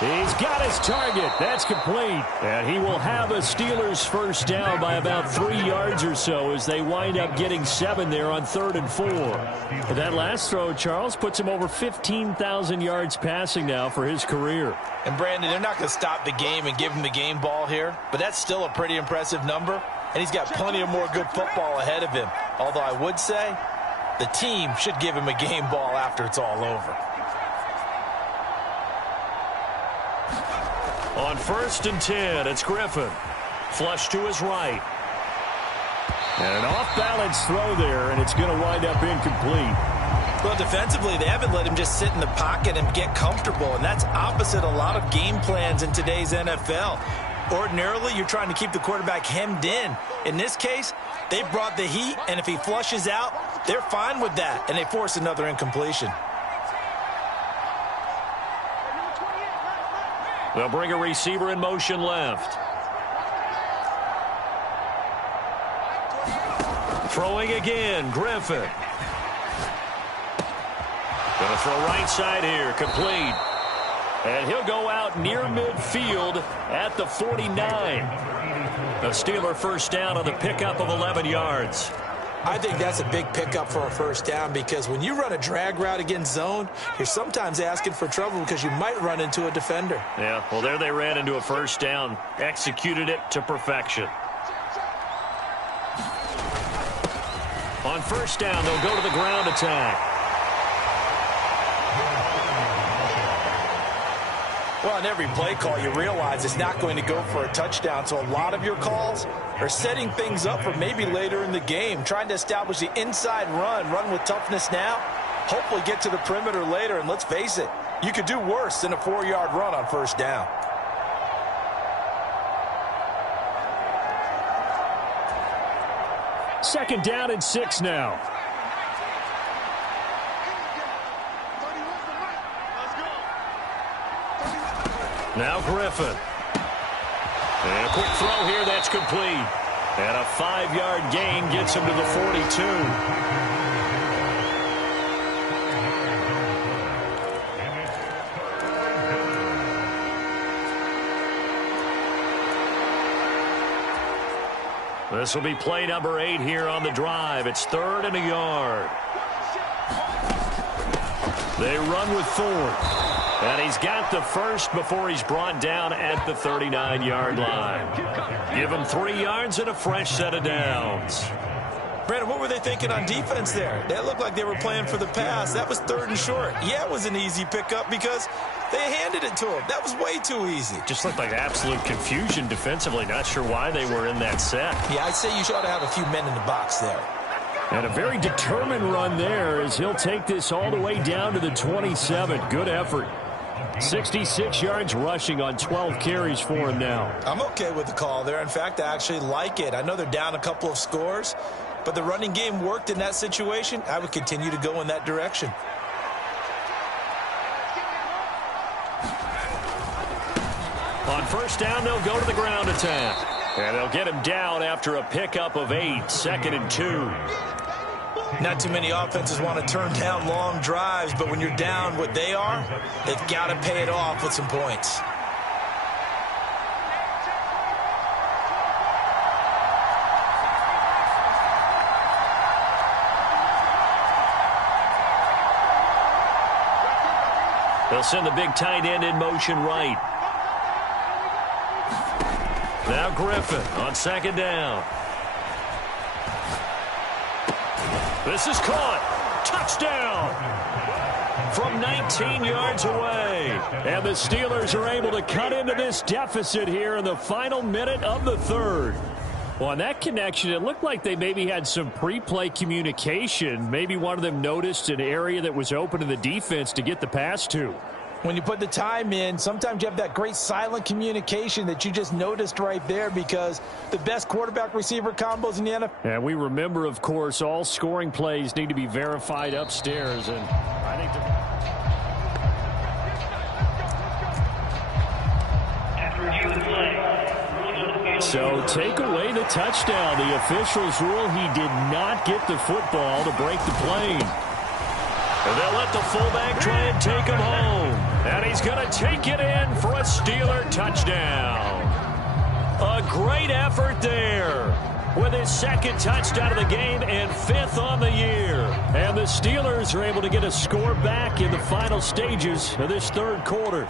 He's got his target. That's complete. And he will have a Steelers first down by about 3 yards or so as they wind up getting 7 there on 3rd and 4. But that last throw, Charles, puts him over 15,000 yards passing now for his career. And, Brandon, they're not going to stop the game and give him the game ball here, but that's still a pretty impressive number, and he's got plenty of more good football ahead of him. Although I would say the team should give him a game ball after it's all over. On 1st and 10, it's Griffin. Flush to his right. And an off-balance throw there, and it's going to wind up incomplete. Well, defensively, they haven't let him just sit in the pocket and get comfortable, and that's opposite a lot of game plans in today's NFL. Ordinarily, you're trying to keep the quarterback hemmed in. In this case, they brought the heat, and if he flushes out, they're fine with that, and they force another incompletion. They'll bring a receiver in motion left. Throwing again, Griffin. Going to throw right side here, complete. And he'll go out near midfield at the 49. A Steeler first down on the pickup of 11 yards. I think that's a big pickup for a first down because when you run a drag route against zone, you're sometimes asking for trouble because you might run into a defender. Yeah, well, there they ran into a first down, executed it to perfection. On first down, they'll go to the ground attack. Well, in every play call, you realize it's not going to go for a touchdown, so a lot of your calls are setting things up for maybe later in the game, trying to establish the inside run with toughness now, hopefully get to the perimeter later, and let's face it, you could do worse than a 4-yard run on first down. Second down and 6 now. Now Griffin. And a quick throw here, that's complete. And a 5-yard gain gets him to the 42. This will be play number 8 here on the drive. It's 3rd and a yard. They run with Ford. And he's got the first before he's brought down at the 39-yard line. Give him 3 yards and a fresh set of downs. Brandon, what were they thinking on defense there? That looked like they were playing for the pass. That was 3rd and short. Yeah, it was an easy pickup because they handed it to him. That was way too easy. Just looked like absolute confusion defensively. Not sure why they were in that set. Yeah, I'd say you ought to have a few men in the box there. And a very determined run there as he'll take this all the way down to the 27. Good effort. 66 yards rushing on 12 carries for him now. I'm okay with the call there. In fact, I actually like it. I know they're down a couple of scores, but the running game worked in that situation. I would continue to go in that direction. On first down, they'll go to the ground attack. And they'll get him down after a pickup of 8, 2nd and 2. Not too many offenses want to turn down long drives, but when you're down what they are, they've got to pay it off with some points. They'll send the big tight end in motion right. Now Griffin on second down. This is caught. Touchdown. From 19 yards away. And the Steelers are able to cut into this deficit here in the final minute of the third. Well, on that connection, it looked like they maybe had some pre-play communication. Maybe one of them noticed an area that was open to the defense to get the pass to. When you put the time in, sometimes you have that great silent communication that you just noticed right there, because the best quarterback-receiver combos in the NFL. And we remember, of course, all scoring plays need to be verified upstairs. And I think so take away the touchdown. The officials rule he did not get the football to break the plane. And they'll let the fullback try and take him home. And he's going to take it in for a Steeler touchdown. A great effort there with his second touchdown of the game and 5th on the year. And the Steelers are able to get a score back in the final stages of this third quarter.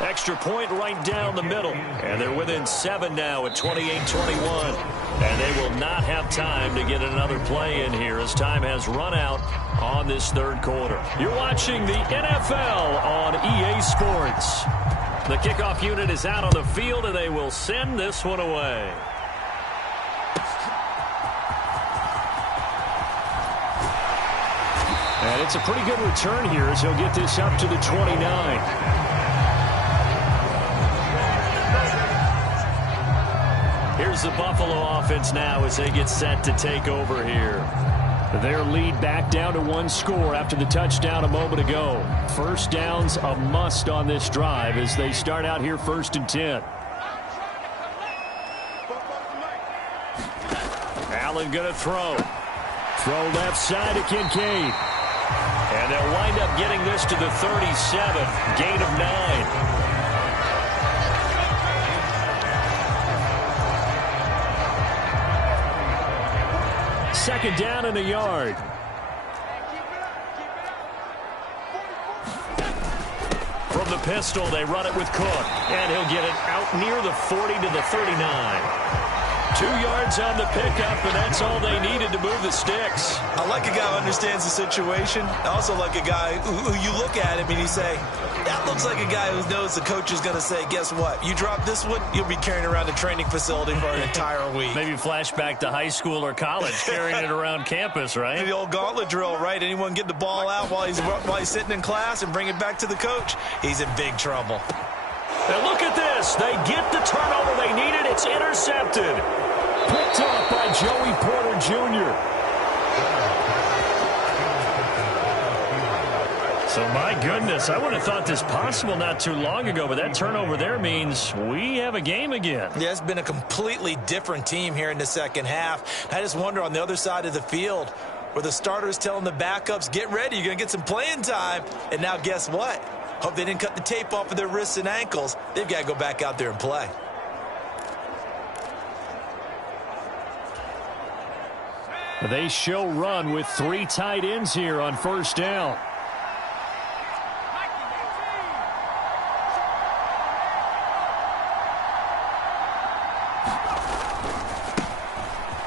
Extra point right down the middle. And they're within 7 now at 28-21. And they will not have time to get another play in here as time has run out on this third quarter. You're watching the NFL on EA Sports. The kickoff unit is out on the field, and they will send this one away. And it's a pretty good return here as he'll get this up to the 29. Here's the Buffalo offense now as they get set to take over here. Their lead back down to 1 score after the touchdown a moment ago. First down's a must on this drive as they start out here 1st and 10. Allen going to throw. Throw left side to Kincaid. And they'll wind up getting this to the 37. Gain of 9. Second down and a yard. From the pistol, they run it with Cook. And he'll get it out near the 40 to the 39. 2 yards on the pickup, and that's all they needed to move the sticks. I like a guy who understands the situation. I also like a guy who you look at him and you say, that looks like a guy who knows the coach is going to say, guess what? You drop this one, you'll be carrying around the training facility for an entire week. Maybe flashback to high school or college, carrying it around campus, right? The old gauntlet drill, right? Anyone get the ball out while he's sitting in class and bring it back to the coach? He's in big trouble. And look at this. They get the turnover they needed. It's intercepted. Picked up by Joey Porter Jr. So, my goodness, I would have thought this possible not too long ago, but that turnover there means we have a game again. Yeah, it's been a completely different team here in the second half. I just wonder on the other side of the field where the starters telling the backups, get ready, you're going to get some playing time. And now guess what? Hope they didn't cut the tape off of their wrists and ankles. They've got to go back out there and play. They show run with 3 tight ends here on first down.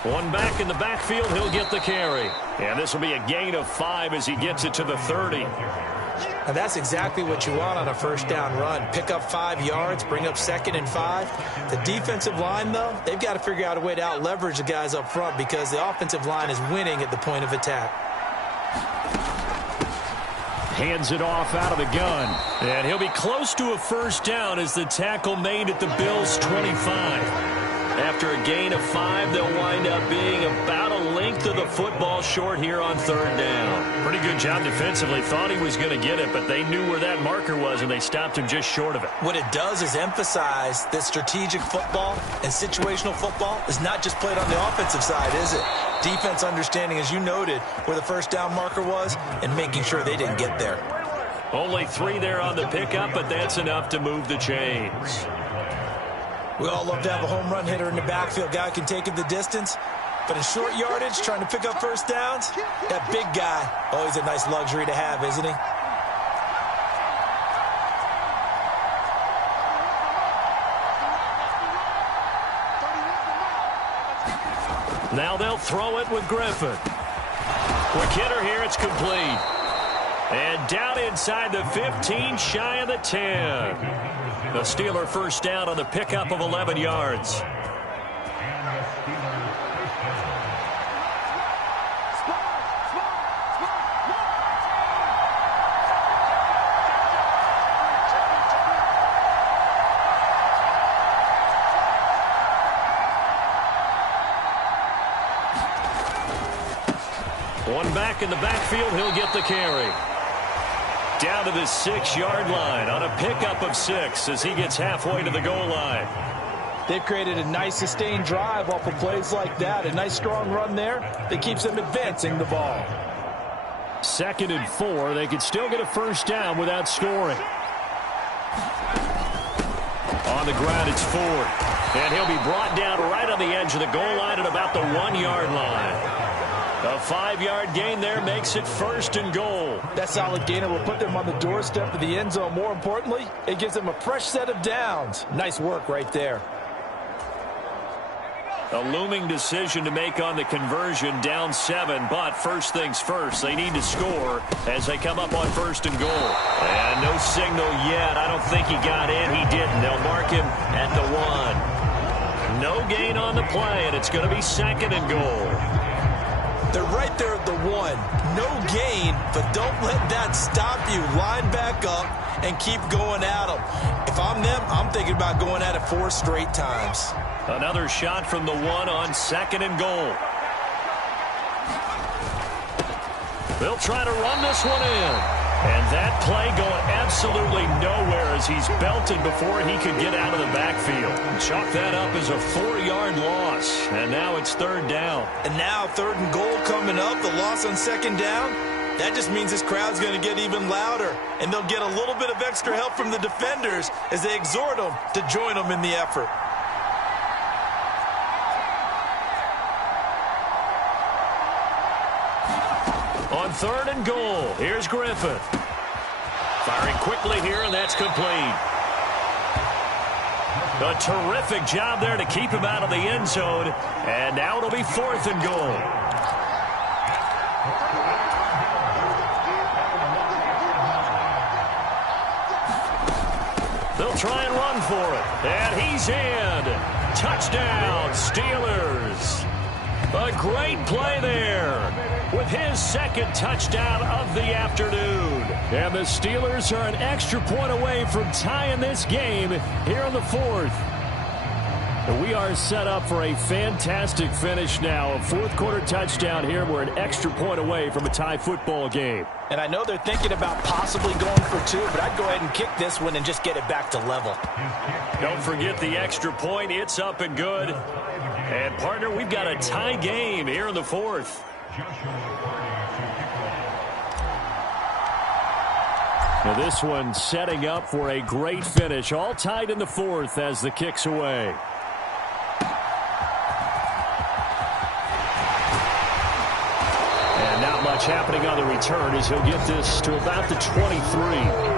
One back in the backfield, he'll get the carry. And this will be a gain of 5 as he gets it to the 30. And that's exactly what you want on a first down run. Pick up 5 yards, bring up 2nd and 5. The defensive line, though, they've got to figure out a way to out-leverage the guys up front because the offensive line is winning at the point of attack. Hands it off out of the gun. And he'll be close to a first down as the tackle made at the Bills' 25. After a gain of 5, they'll wind up being about a length of the football short here on 3rd down. Pretty good job defensively. Thought he was going to get it, but they knew where that marker was, and they stopped him just short of it. What it does is emphasize that strategic football and situational football is not just played on the offensive side, is it? Defense understanding, as you noted, where the first down marker was and making sure they didn't get there. Only 3 there on the pickup, but that's enough to move the chains. We all love to have a home run hitter in the backfield. Guy can take it the distance. But in short yardage, trying to pick up first downs, that big guy, always a nice luxury to have, isn't he? Now they'll throw it with Griffin. Quick hitter here, it's complete. And down inside the 15, shy of the 10. The Steeler first down on the pickup of 11 yards. One back in the backfield, he'll get the carry. Down to the 6-yard line on a pickup of 6 as he gets halfway to the goal line. They've created a nice sustained drive off of plays like that. A nice strong run there that keeps them advancing the ball. 2nd and 4. They could still get a first down without scoring. On the ground, it's Ford. And he'll be brought down right on the edge of the goal line at about the 1-yard line. A 5-yard gain there makes it 1st and goal. That solid gainer will put them on the doorstep of the end zone. More importantly, it gives them a fresh set of downs. Nice work right there. A looming decision to make on the conversion, down 7, but first things first, they need to score as they come up on 1st and goal. And no signal yet. I don't think he got in. He didn't. They'll mark him at the 1. No gain on the play, and it's going to be 2nd and goal. They're right there at the 1. No gain, but don't let that stop you. Line back up and keep going at them. If I'm them, I'm thinking about going at it 4 straight times. Another shot from the 1 on 2nd and goal. They'll try to run this one in. And that play going absolutely nowhere as he's belted before he could get out of the backfield. Chalk that up as a 4-yard loss. And now it's 3rd down. And now 3rd and goal coming up. The loss on 2nd down. That just means this crowd's going to get even louder. And they'll get a little bit of extra help from the defenders as they exhort them to join them in the effort. On 3rd and goal, here's Griffin. Firing quickly here, and that's complete. A terrific job there to keep him out of the end zone. And now it'll be 4th and goal. They'll try and run for it. And he's in. Touchdown, Steelers. A great play there with his 2nd touchdown of the afternoon. And the Steelers are an extra point away from tying this game here in the 4th. We are set up for a fantastic finish now. A 4th-quarter touchdown here. We're an extra point away from a tie football game. And I know they're thinking about possibly going for 2, but I'd go ahead and kick this one and just get it back to level. Don't forget the extra point. It's up and good. And, partner, we've got a tie game here in the 4th. Now this one setting up for a great finish. All tied in the 4th as the kick's away. And not much happening on the return as he'll get this to about the 23.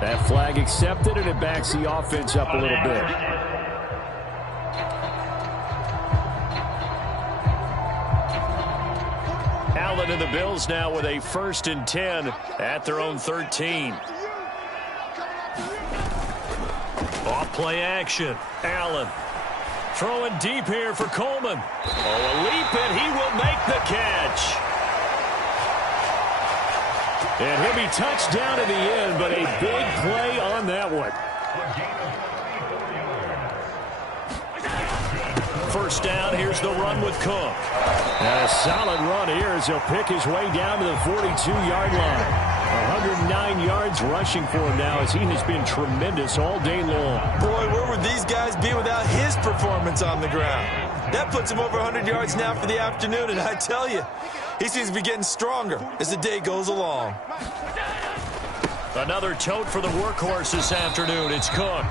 That flag accepted, and it backs the offense up a little bit. Allen and the Bills now with a 1st and 10 at their own 13. Off play action. Allen throwing deep here for Coleman. Oh, a leap, and he will make the catch. And he'll be touched down in the end, but a big play on that one. First down, here's the run with Cook. And a solid run here as he'll pick his way down to the 42-yard line. 109 yards rushing for him now as he has been tremendous all day long. Boy, where would these guys be without his performance on the ground? That puts him over 100 yards now for the afternoon, and I tell you, he seems to be getting stronger as the day goes along. Another tote for the workhorse this afternoon. It's Cook.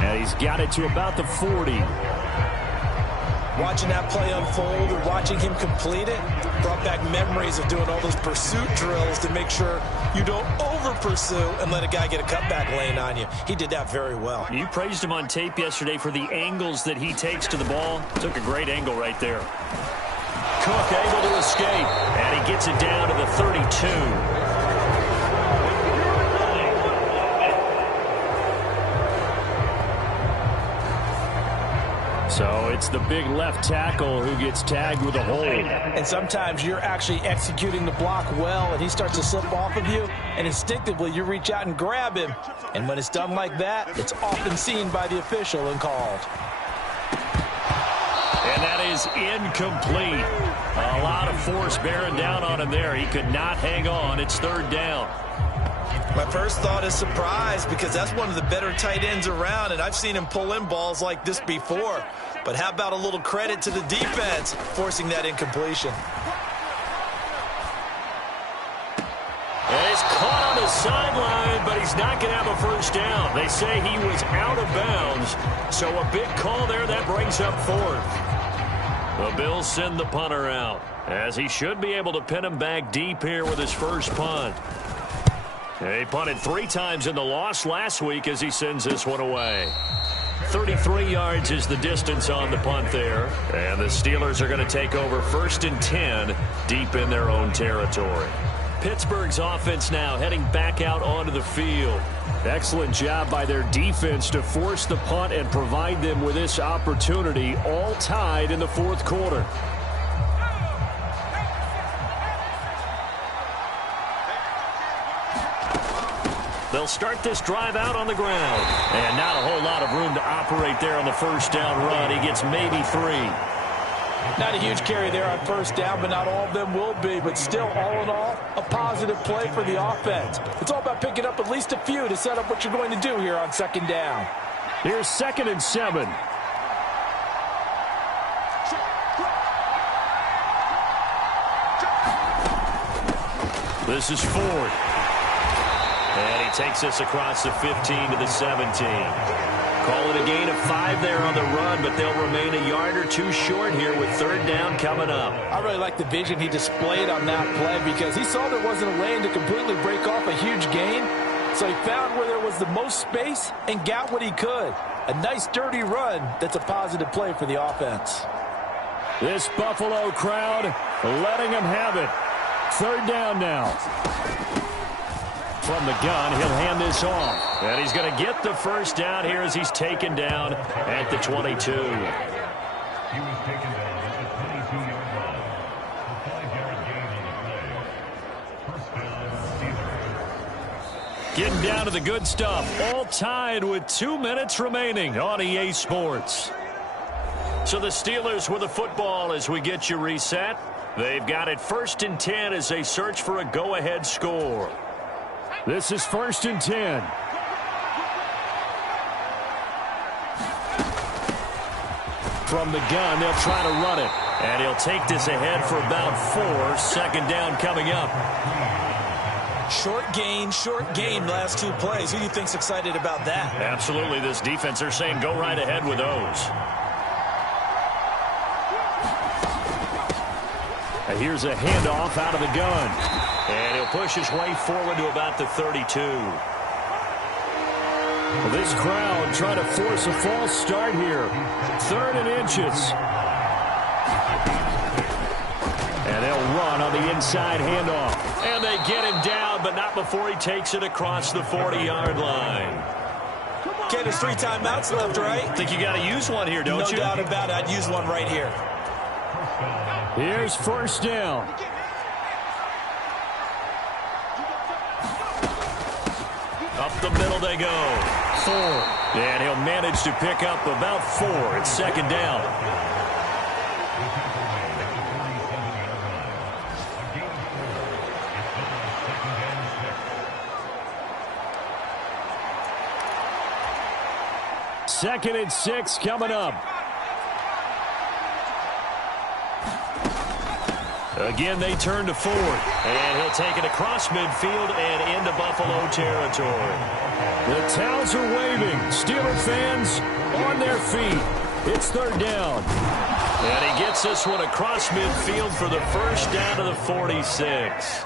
And he's got it to about the 40. Watching that play unfold and watching him complete it brought back memories of doing all those pursuit drills to make sure you don't over-pursue and let a guy get a cutback lane on you. He did that very well. You praised him on tape yesterday for the angles that he takes to the ball. Took a great angle right there. Cook able to escape, and he gets it down to the 32. So it's the big left tackle who gets tagged with a hold. And sometimes you're actually executing the block well, and he starts to slip off of you, and instinctively you reach out and grab him. And when it's done like that, it's often seen by the official and called. And that is incomplete. A lot of force bearing down on him there. He could not hang on. It's third down. My first thought is surprise because that's one of the better tight ends around, and I've seen him pull in balls like this before. But how about a little credit to the defense forcing that incompletion? And he's caught on the sideline, but he's not going to have a first down. They say he was out of bounds, so a big call there that brings up fourth. The Bills send the punter out, as he should be able to pin him back deep here with his first punt. He punted 3 times in the loss last week as he sends this one away. 33 yards is the distance on the punt there. And the Steelers are going to take over 1st and 10 deep in their own territory. Pittsburgh's offense now heading back out onto the field. Excellent job by their defense to force the punt and provide them with this opportunity, all tied in the 4th quarter. They'll start this drive out on the ground. And not a whole lot of room to operate there on the first down run. He gets maybe 3. Not a huge carry there on first down, but not all of them will be. But still, all in all, a positive play for the offense. It's all about picking up at least a few to set up what you're going to do here on 2nd down. Here's 2nd and 7. This is Ford. And he takes us across the 15 to the 17. Call it a gain of 5 there on the run, but they'll remain a yard or 2 short here with 3rd down coming up. I really like the vision he displayed on that play because he saw there wasn't a lane to completely break off a huge gain. So he found where there was the most space and got what he could. A nice dirty run that's a positive play for the offense. This Buffalo crowd letting him have it. 3rd down now. From the gun, he'll hand this off. And he's going to get the first down here as he's taken down at the 22. He was taken down at the 22-yard line. A 5-yard gain on the play. First down, Steelers. Getting down to the good stuff. All tied with 2 minutes remaining on EA Sports. So the Steelers with the football as we get you reset. They've got it 1st and 10 as they search for a go-ahead score. This is 1st and 10. From the gun, they'll try to run it. And he'll take this ahead for about 4. 2nd down coming up. Short gain last 2 plays. Who do you think's excited about that? Absolutely. This defense, they're saying go right ahead with those. And here's a handoff out of the gun. And he'll push his way forward to about the 32. Well, this crowd trying to force a false start here. 3rd and inches. And they'll run on the inside handoff. And they get him down, but not before he takes it across the 40-yard line. Okay, there's 3 timeouts left, right? I think you got to use one here, don't you? No doubt about it. I'd use one right here. Here's 1st down. Up the middle they go. 4. And he'll manage to pick up about 4. It's second down. Second and 6 coming up. Again, they turn to Ford. And he'll take it across midfield and into Buffalo territory. The towels are waving. Steeler fans on their feet. It's third down. And he gets this one across midfield for the first down to the 46.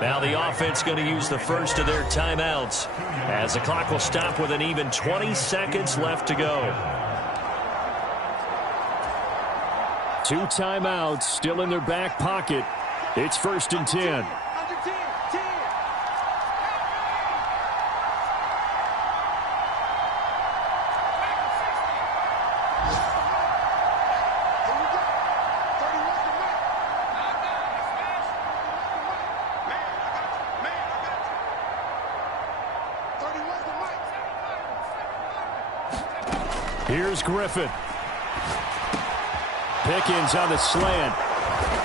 Now the offense going to use the first of their timeouts as the clock will stop with an even 20 seconds left to go. 2 timeouts still in their back pocket. It's first and 10. Here's Griffin. Pickens on the slant.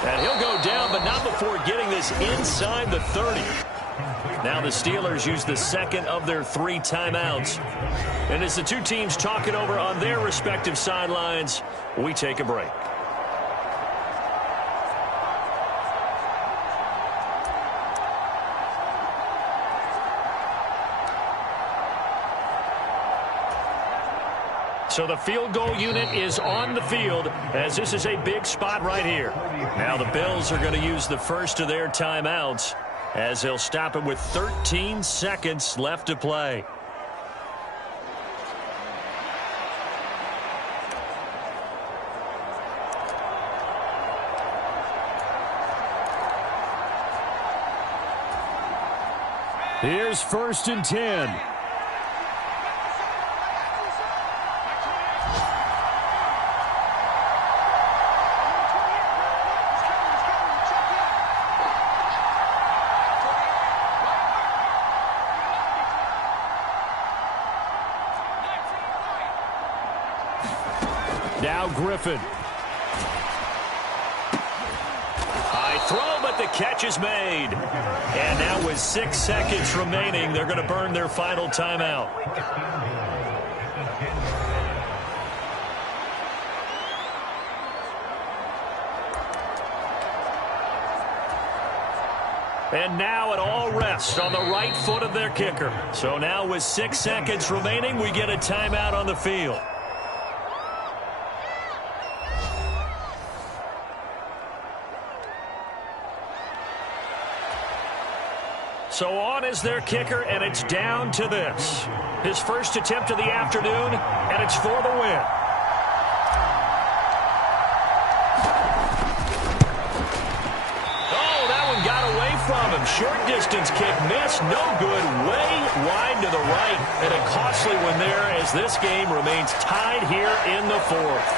And he'll go down, but not before getting this inside the 30. Now the Steelers use the second of their 3 timeouts. And as the two teams talk it over on their respective sidelines, we take a break. So the field goal unit is on the field as this is a big spot right here. Now the Bills are going to use the first of their timeouts as they'll stop it with 13 seconds left to play. Here's first and 10. Now Griffin. High throw, but the catch is made. And now with 6 seconds remaining, they're going to burn their final timeout. And now it all rests on the right foot of their kicker. So now with 6 seconds remaining, we get a timeout on the field. So on is their kicker, and it's down to this. His first attempt of the afternoon, and it's for the win. Oh, that one got away from him. Short distance kick missed. No good. Way wide to the right. And a costly one there as this game remains tied here in the 4th.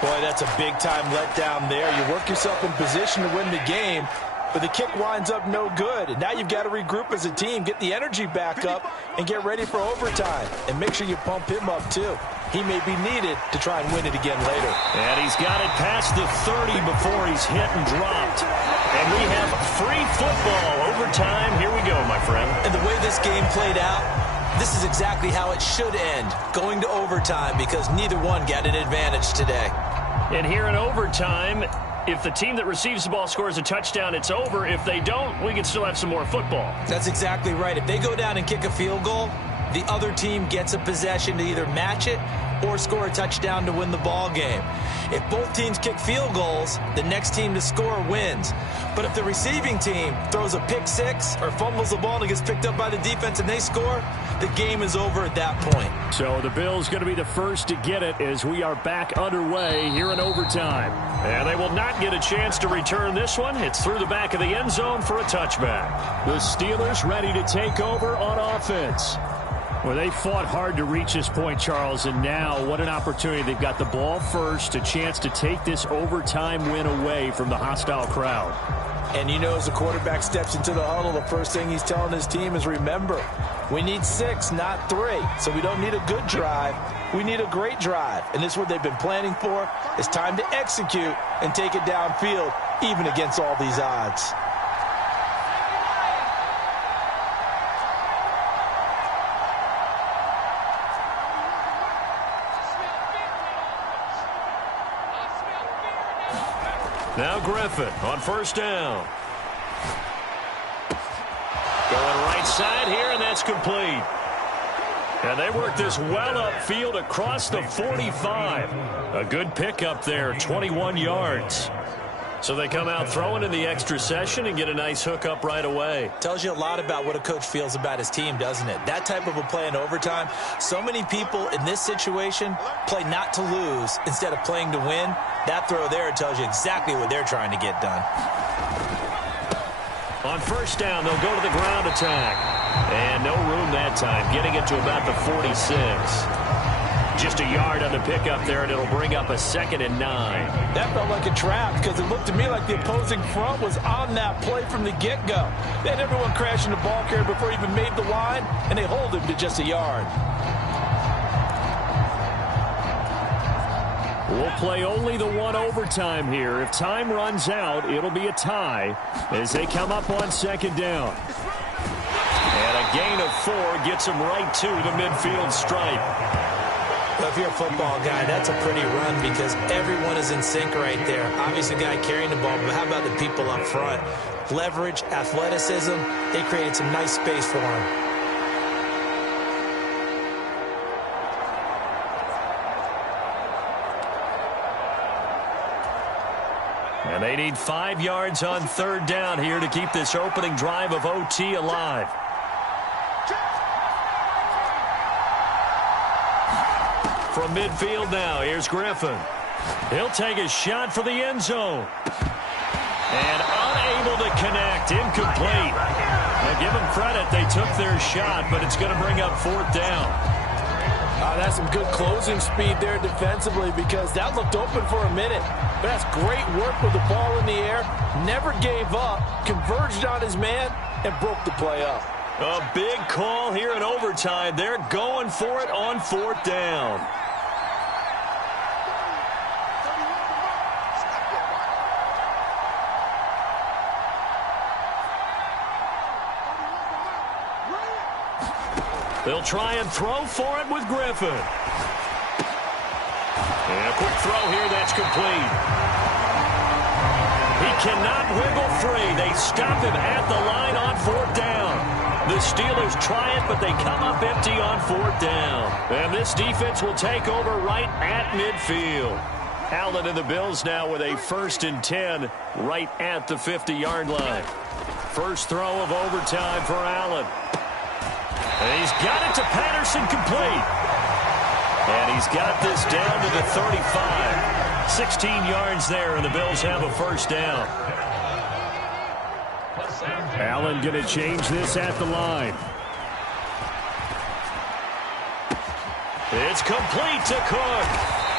Boy, that's a big-time letdown there. You work yourself in position to win the game, but the kick winds up no good. And now you've got to regroup as a team, get the energy back up, and get ready for overtime. And make sure you pump him up, too. He may be needed to try and win it again later. And he's got it past the 30 before he's hit and dropped. And we have free football. Overtime, here we go, my friend. And the way this game played out, this is exactly how it should end, going to overtime, because neither one got an advantage today. And here in overtime, if the team that receives the ball scores a touchdown, it's over. If they don't, we can still have some more football. That's exactly right. If they go down and kick a field goal, the other team gets a possession to either match it or score a touchdown to win the ball game. If both teams kick field goals, the next team to score wins. But if the receiving team throws a pick six or fumbles the ball and it gets picked up by the defense and they score, the game is over at that point. So the Bills going to be the first to get it as we are back underway here in overtime. And they will not get a chance to return this one. It's through the back of the end zone for a touchback. The Steelers ready to take over on offense. Well, they fought hard to reach this point, Charles, and now what an opportunity. They've got the ball first, a chance to take this overtime win away from the hostile crowd. And you know, as the quarterback steps into the huddle, the first thing he's telling his team is, remember, We need 6, not 3. So we don't need a good drive. We need a great drive. And this is what they've been planning for. It's time to execute and take it downfield, even against all these odds. Now Griffin on first down. Going right side here, and that's complete. And they work this well upfield across the 45. A good pickup there, 21 yards. So they come out throwing in the extra session and get a nice hookup right away. Tells you a lot about what a coach feels about his team, doesn't it? That type of a play in overtime. So many people in this situation play not to lose instead of playing to win. That throw there tells you exactly what they're trying to get done. On first down, they'll go to the ground attack. And no room that time, getting it to about the 46. Just a yard on the pickup there, and it'll bring up a 2nd and 9. That felt like a trap because it looked to me like the opposing front was on that play from the get-go. They had everyone crashing the ball carrier before he even made the line, and they hold him to just a yard. We'll play only the one overtime here. If time runs out, it'll be a tie as they come up on 2nd down. And a gain of 4 gets them right to the midfield stripe. Well, if you're a football guy, that's a pretty run because everyone is in sync right there. Obviously, the guy carrying the ball, but how about the people up front? Leverage, athleticism, they created some nice space for him. And they need 5 yards on 3rd down here to keep this opening drive of OT alive. From midfield now, here's Griffin. He'll take a shot for the end zone. And unable to connect, incomplete. Now give them credit, they took their shot, but it's going to bring up 4th down. That's some good closing speed there defensively because that looked open for a minute. But that's great work with the ball in the air. Never gave up, converged on his man, and broke the play up. A big call here in overtime. They're going for it on 4th down. They'll try and throw for it with Griffin. And a quick throw here, that's complete. He cannot wiggle free. They stop him at the line on 4th down. The Steelers try it, but they come up empty on 4th down. And this defense will take over right at midfield. Allen and the Bills now with a 1st and 10 right at the 50-yard line. First throw of overtime for Allen. And he's got it to Patterson, complete. And he's got this down to the 35. 16 yards there, and the Bills have a 1st down. Allen going to change this at the line. It's complete to Cook.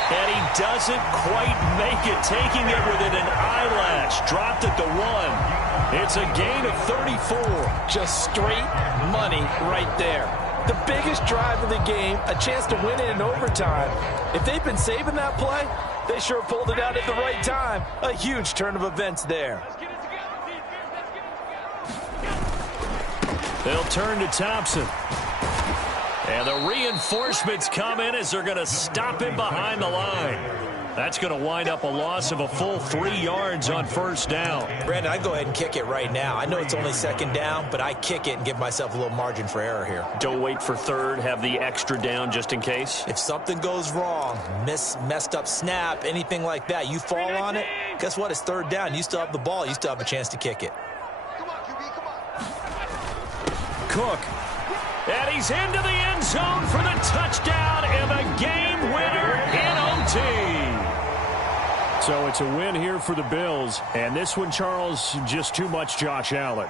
And he doesn't quite make it, taking it within an eyelash. Dropped at the 1. It's a gain of 34. Just straight money right there. The biggest drive of the game, a chance to win it in overtime. If they've been saving that play, they sure pulled it out at the right time. A huge turn of events there. They'll turn to Thompson. And the reinforcements come in as they're going to stop him behind the line. That's going to wind up a loss of a full 3 yards on 1st down. Brandon, I'd go ahead and kick it right now. I know it's only 2nd down, but I kick it and give myself a little margin for error here. Don't wait for 3rd. Have the extra down just in case. If something goes wrong, messed up snap, anything like that, you fall on it, guess what? It's 3rd down. You still have the ball. You still have a chance to kick it. Cook. And he's into the end zone for the touchdown and the game winner in OT. So it's a win here for the Bills. And this one, Charles, just too much Josh Allen.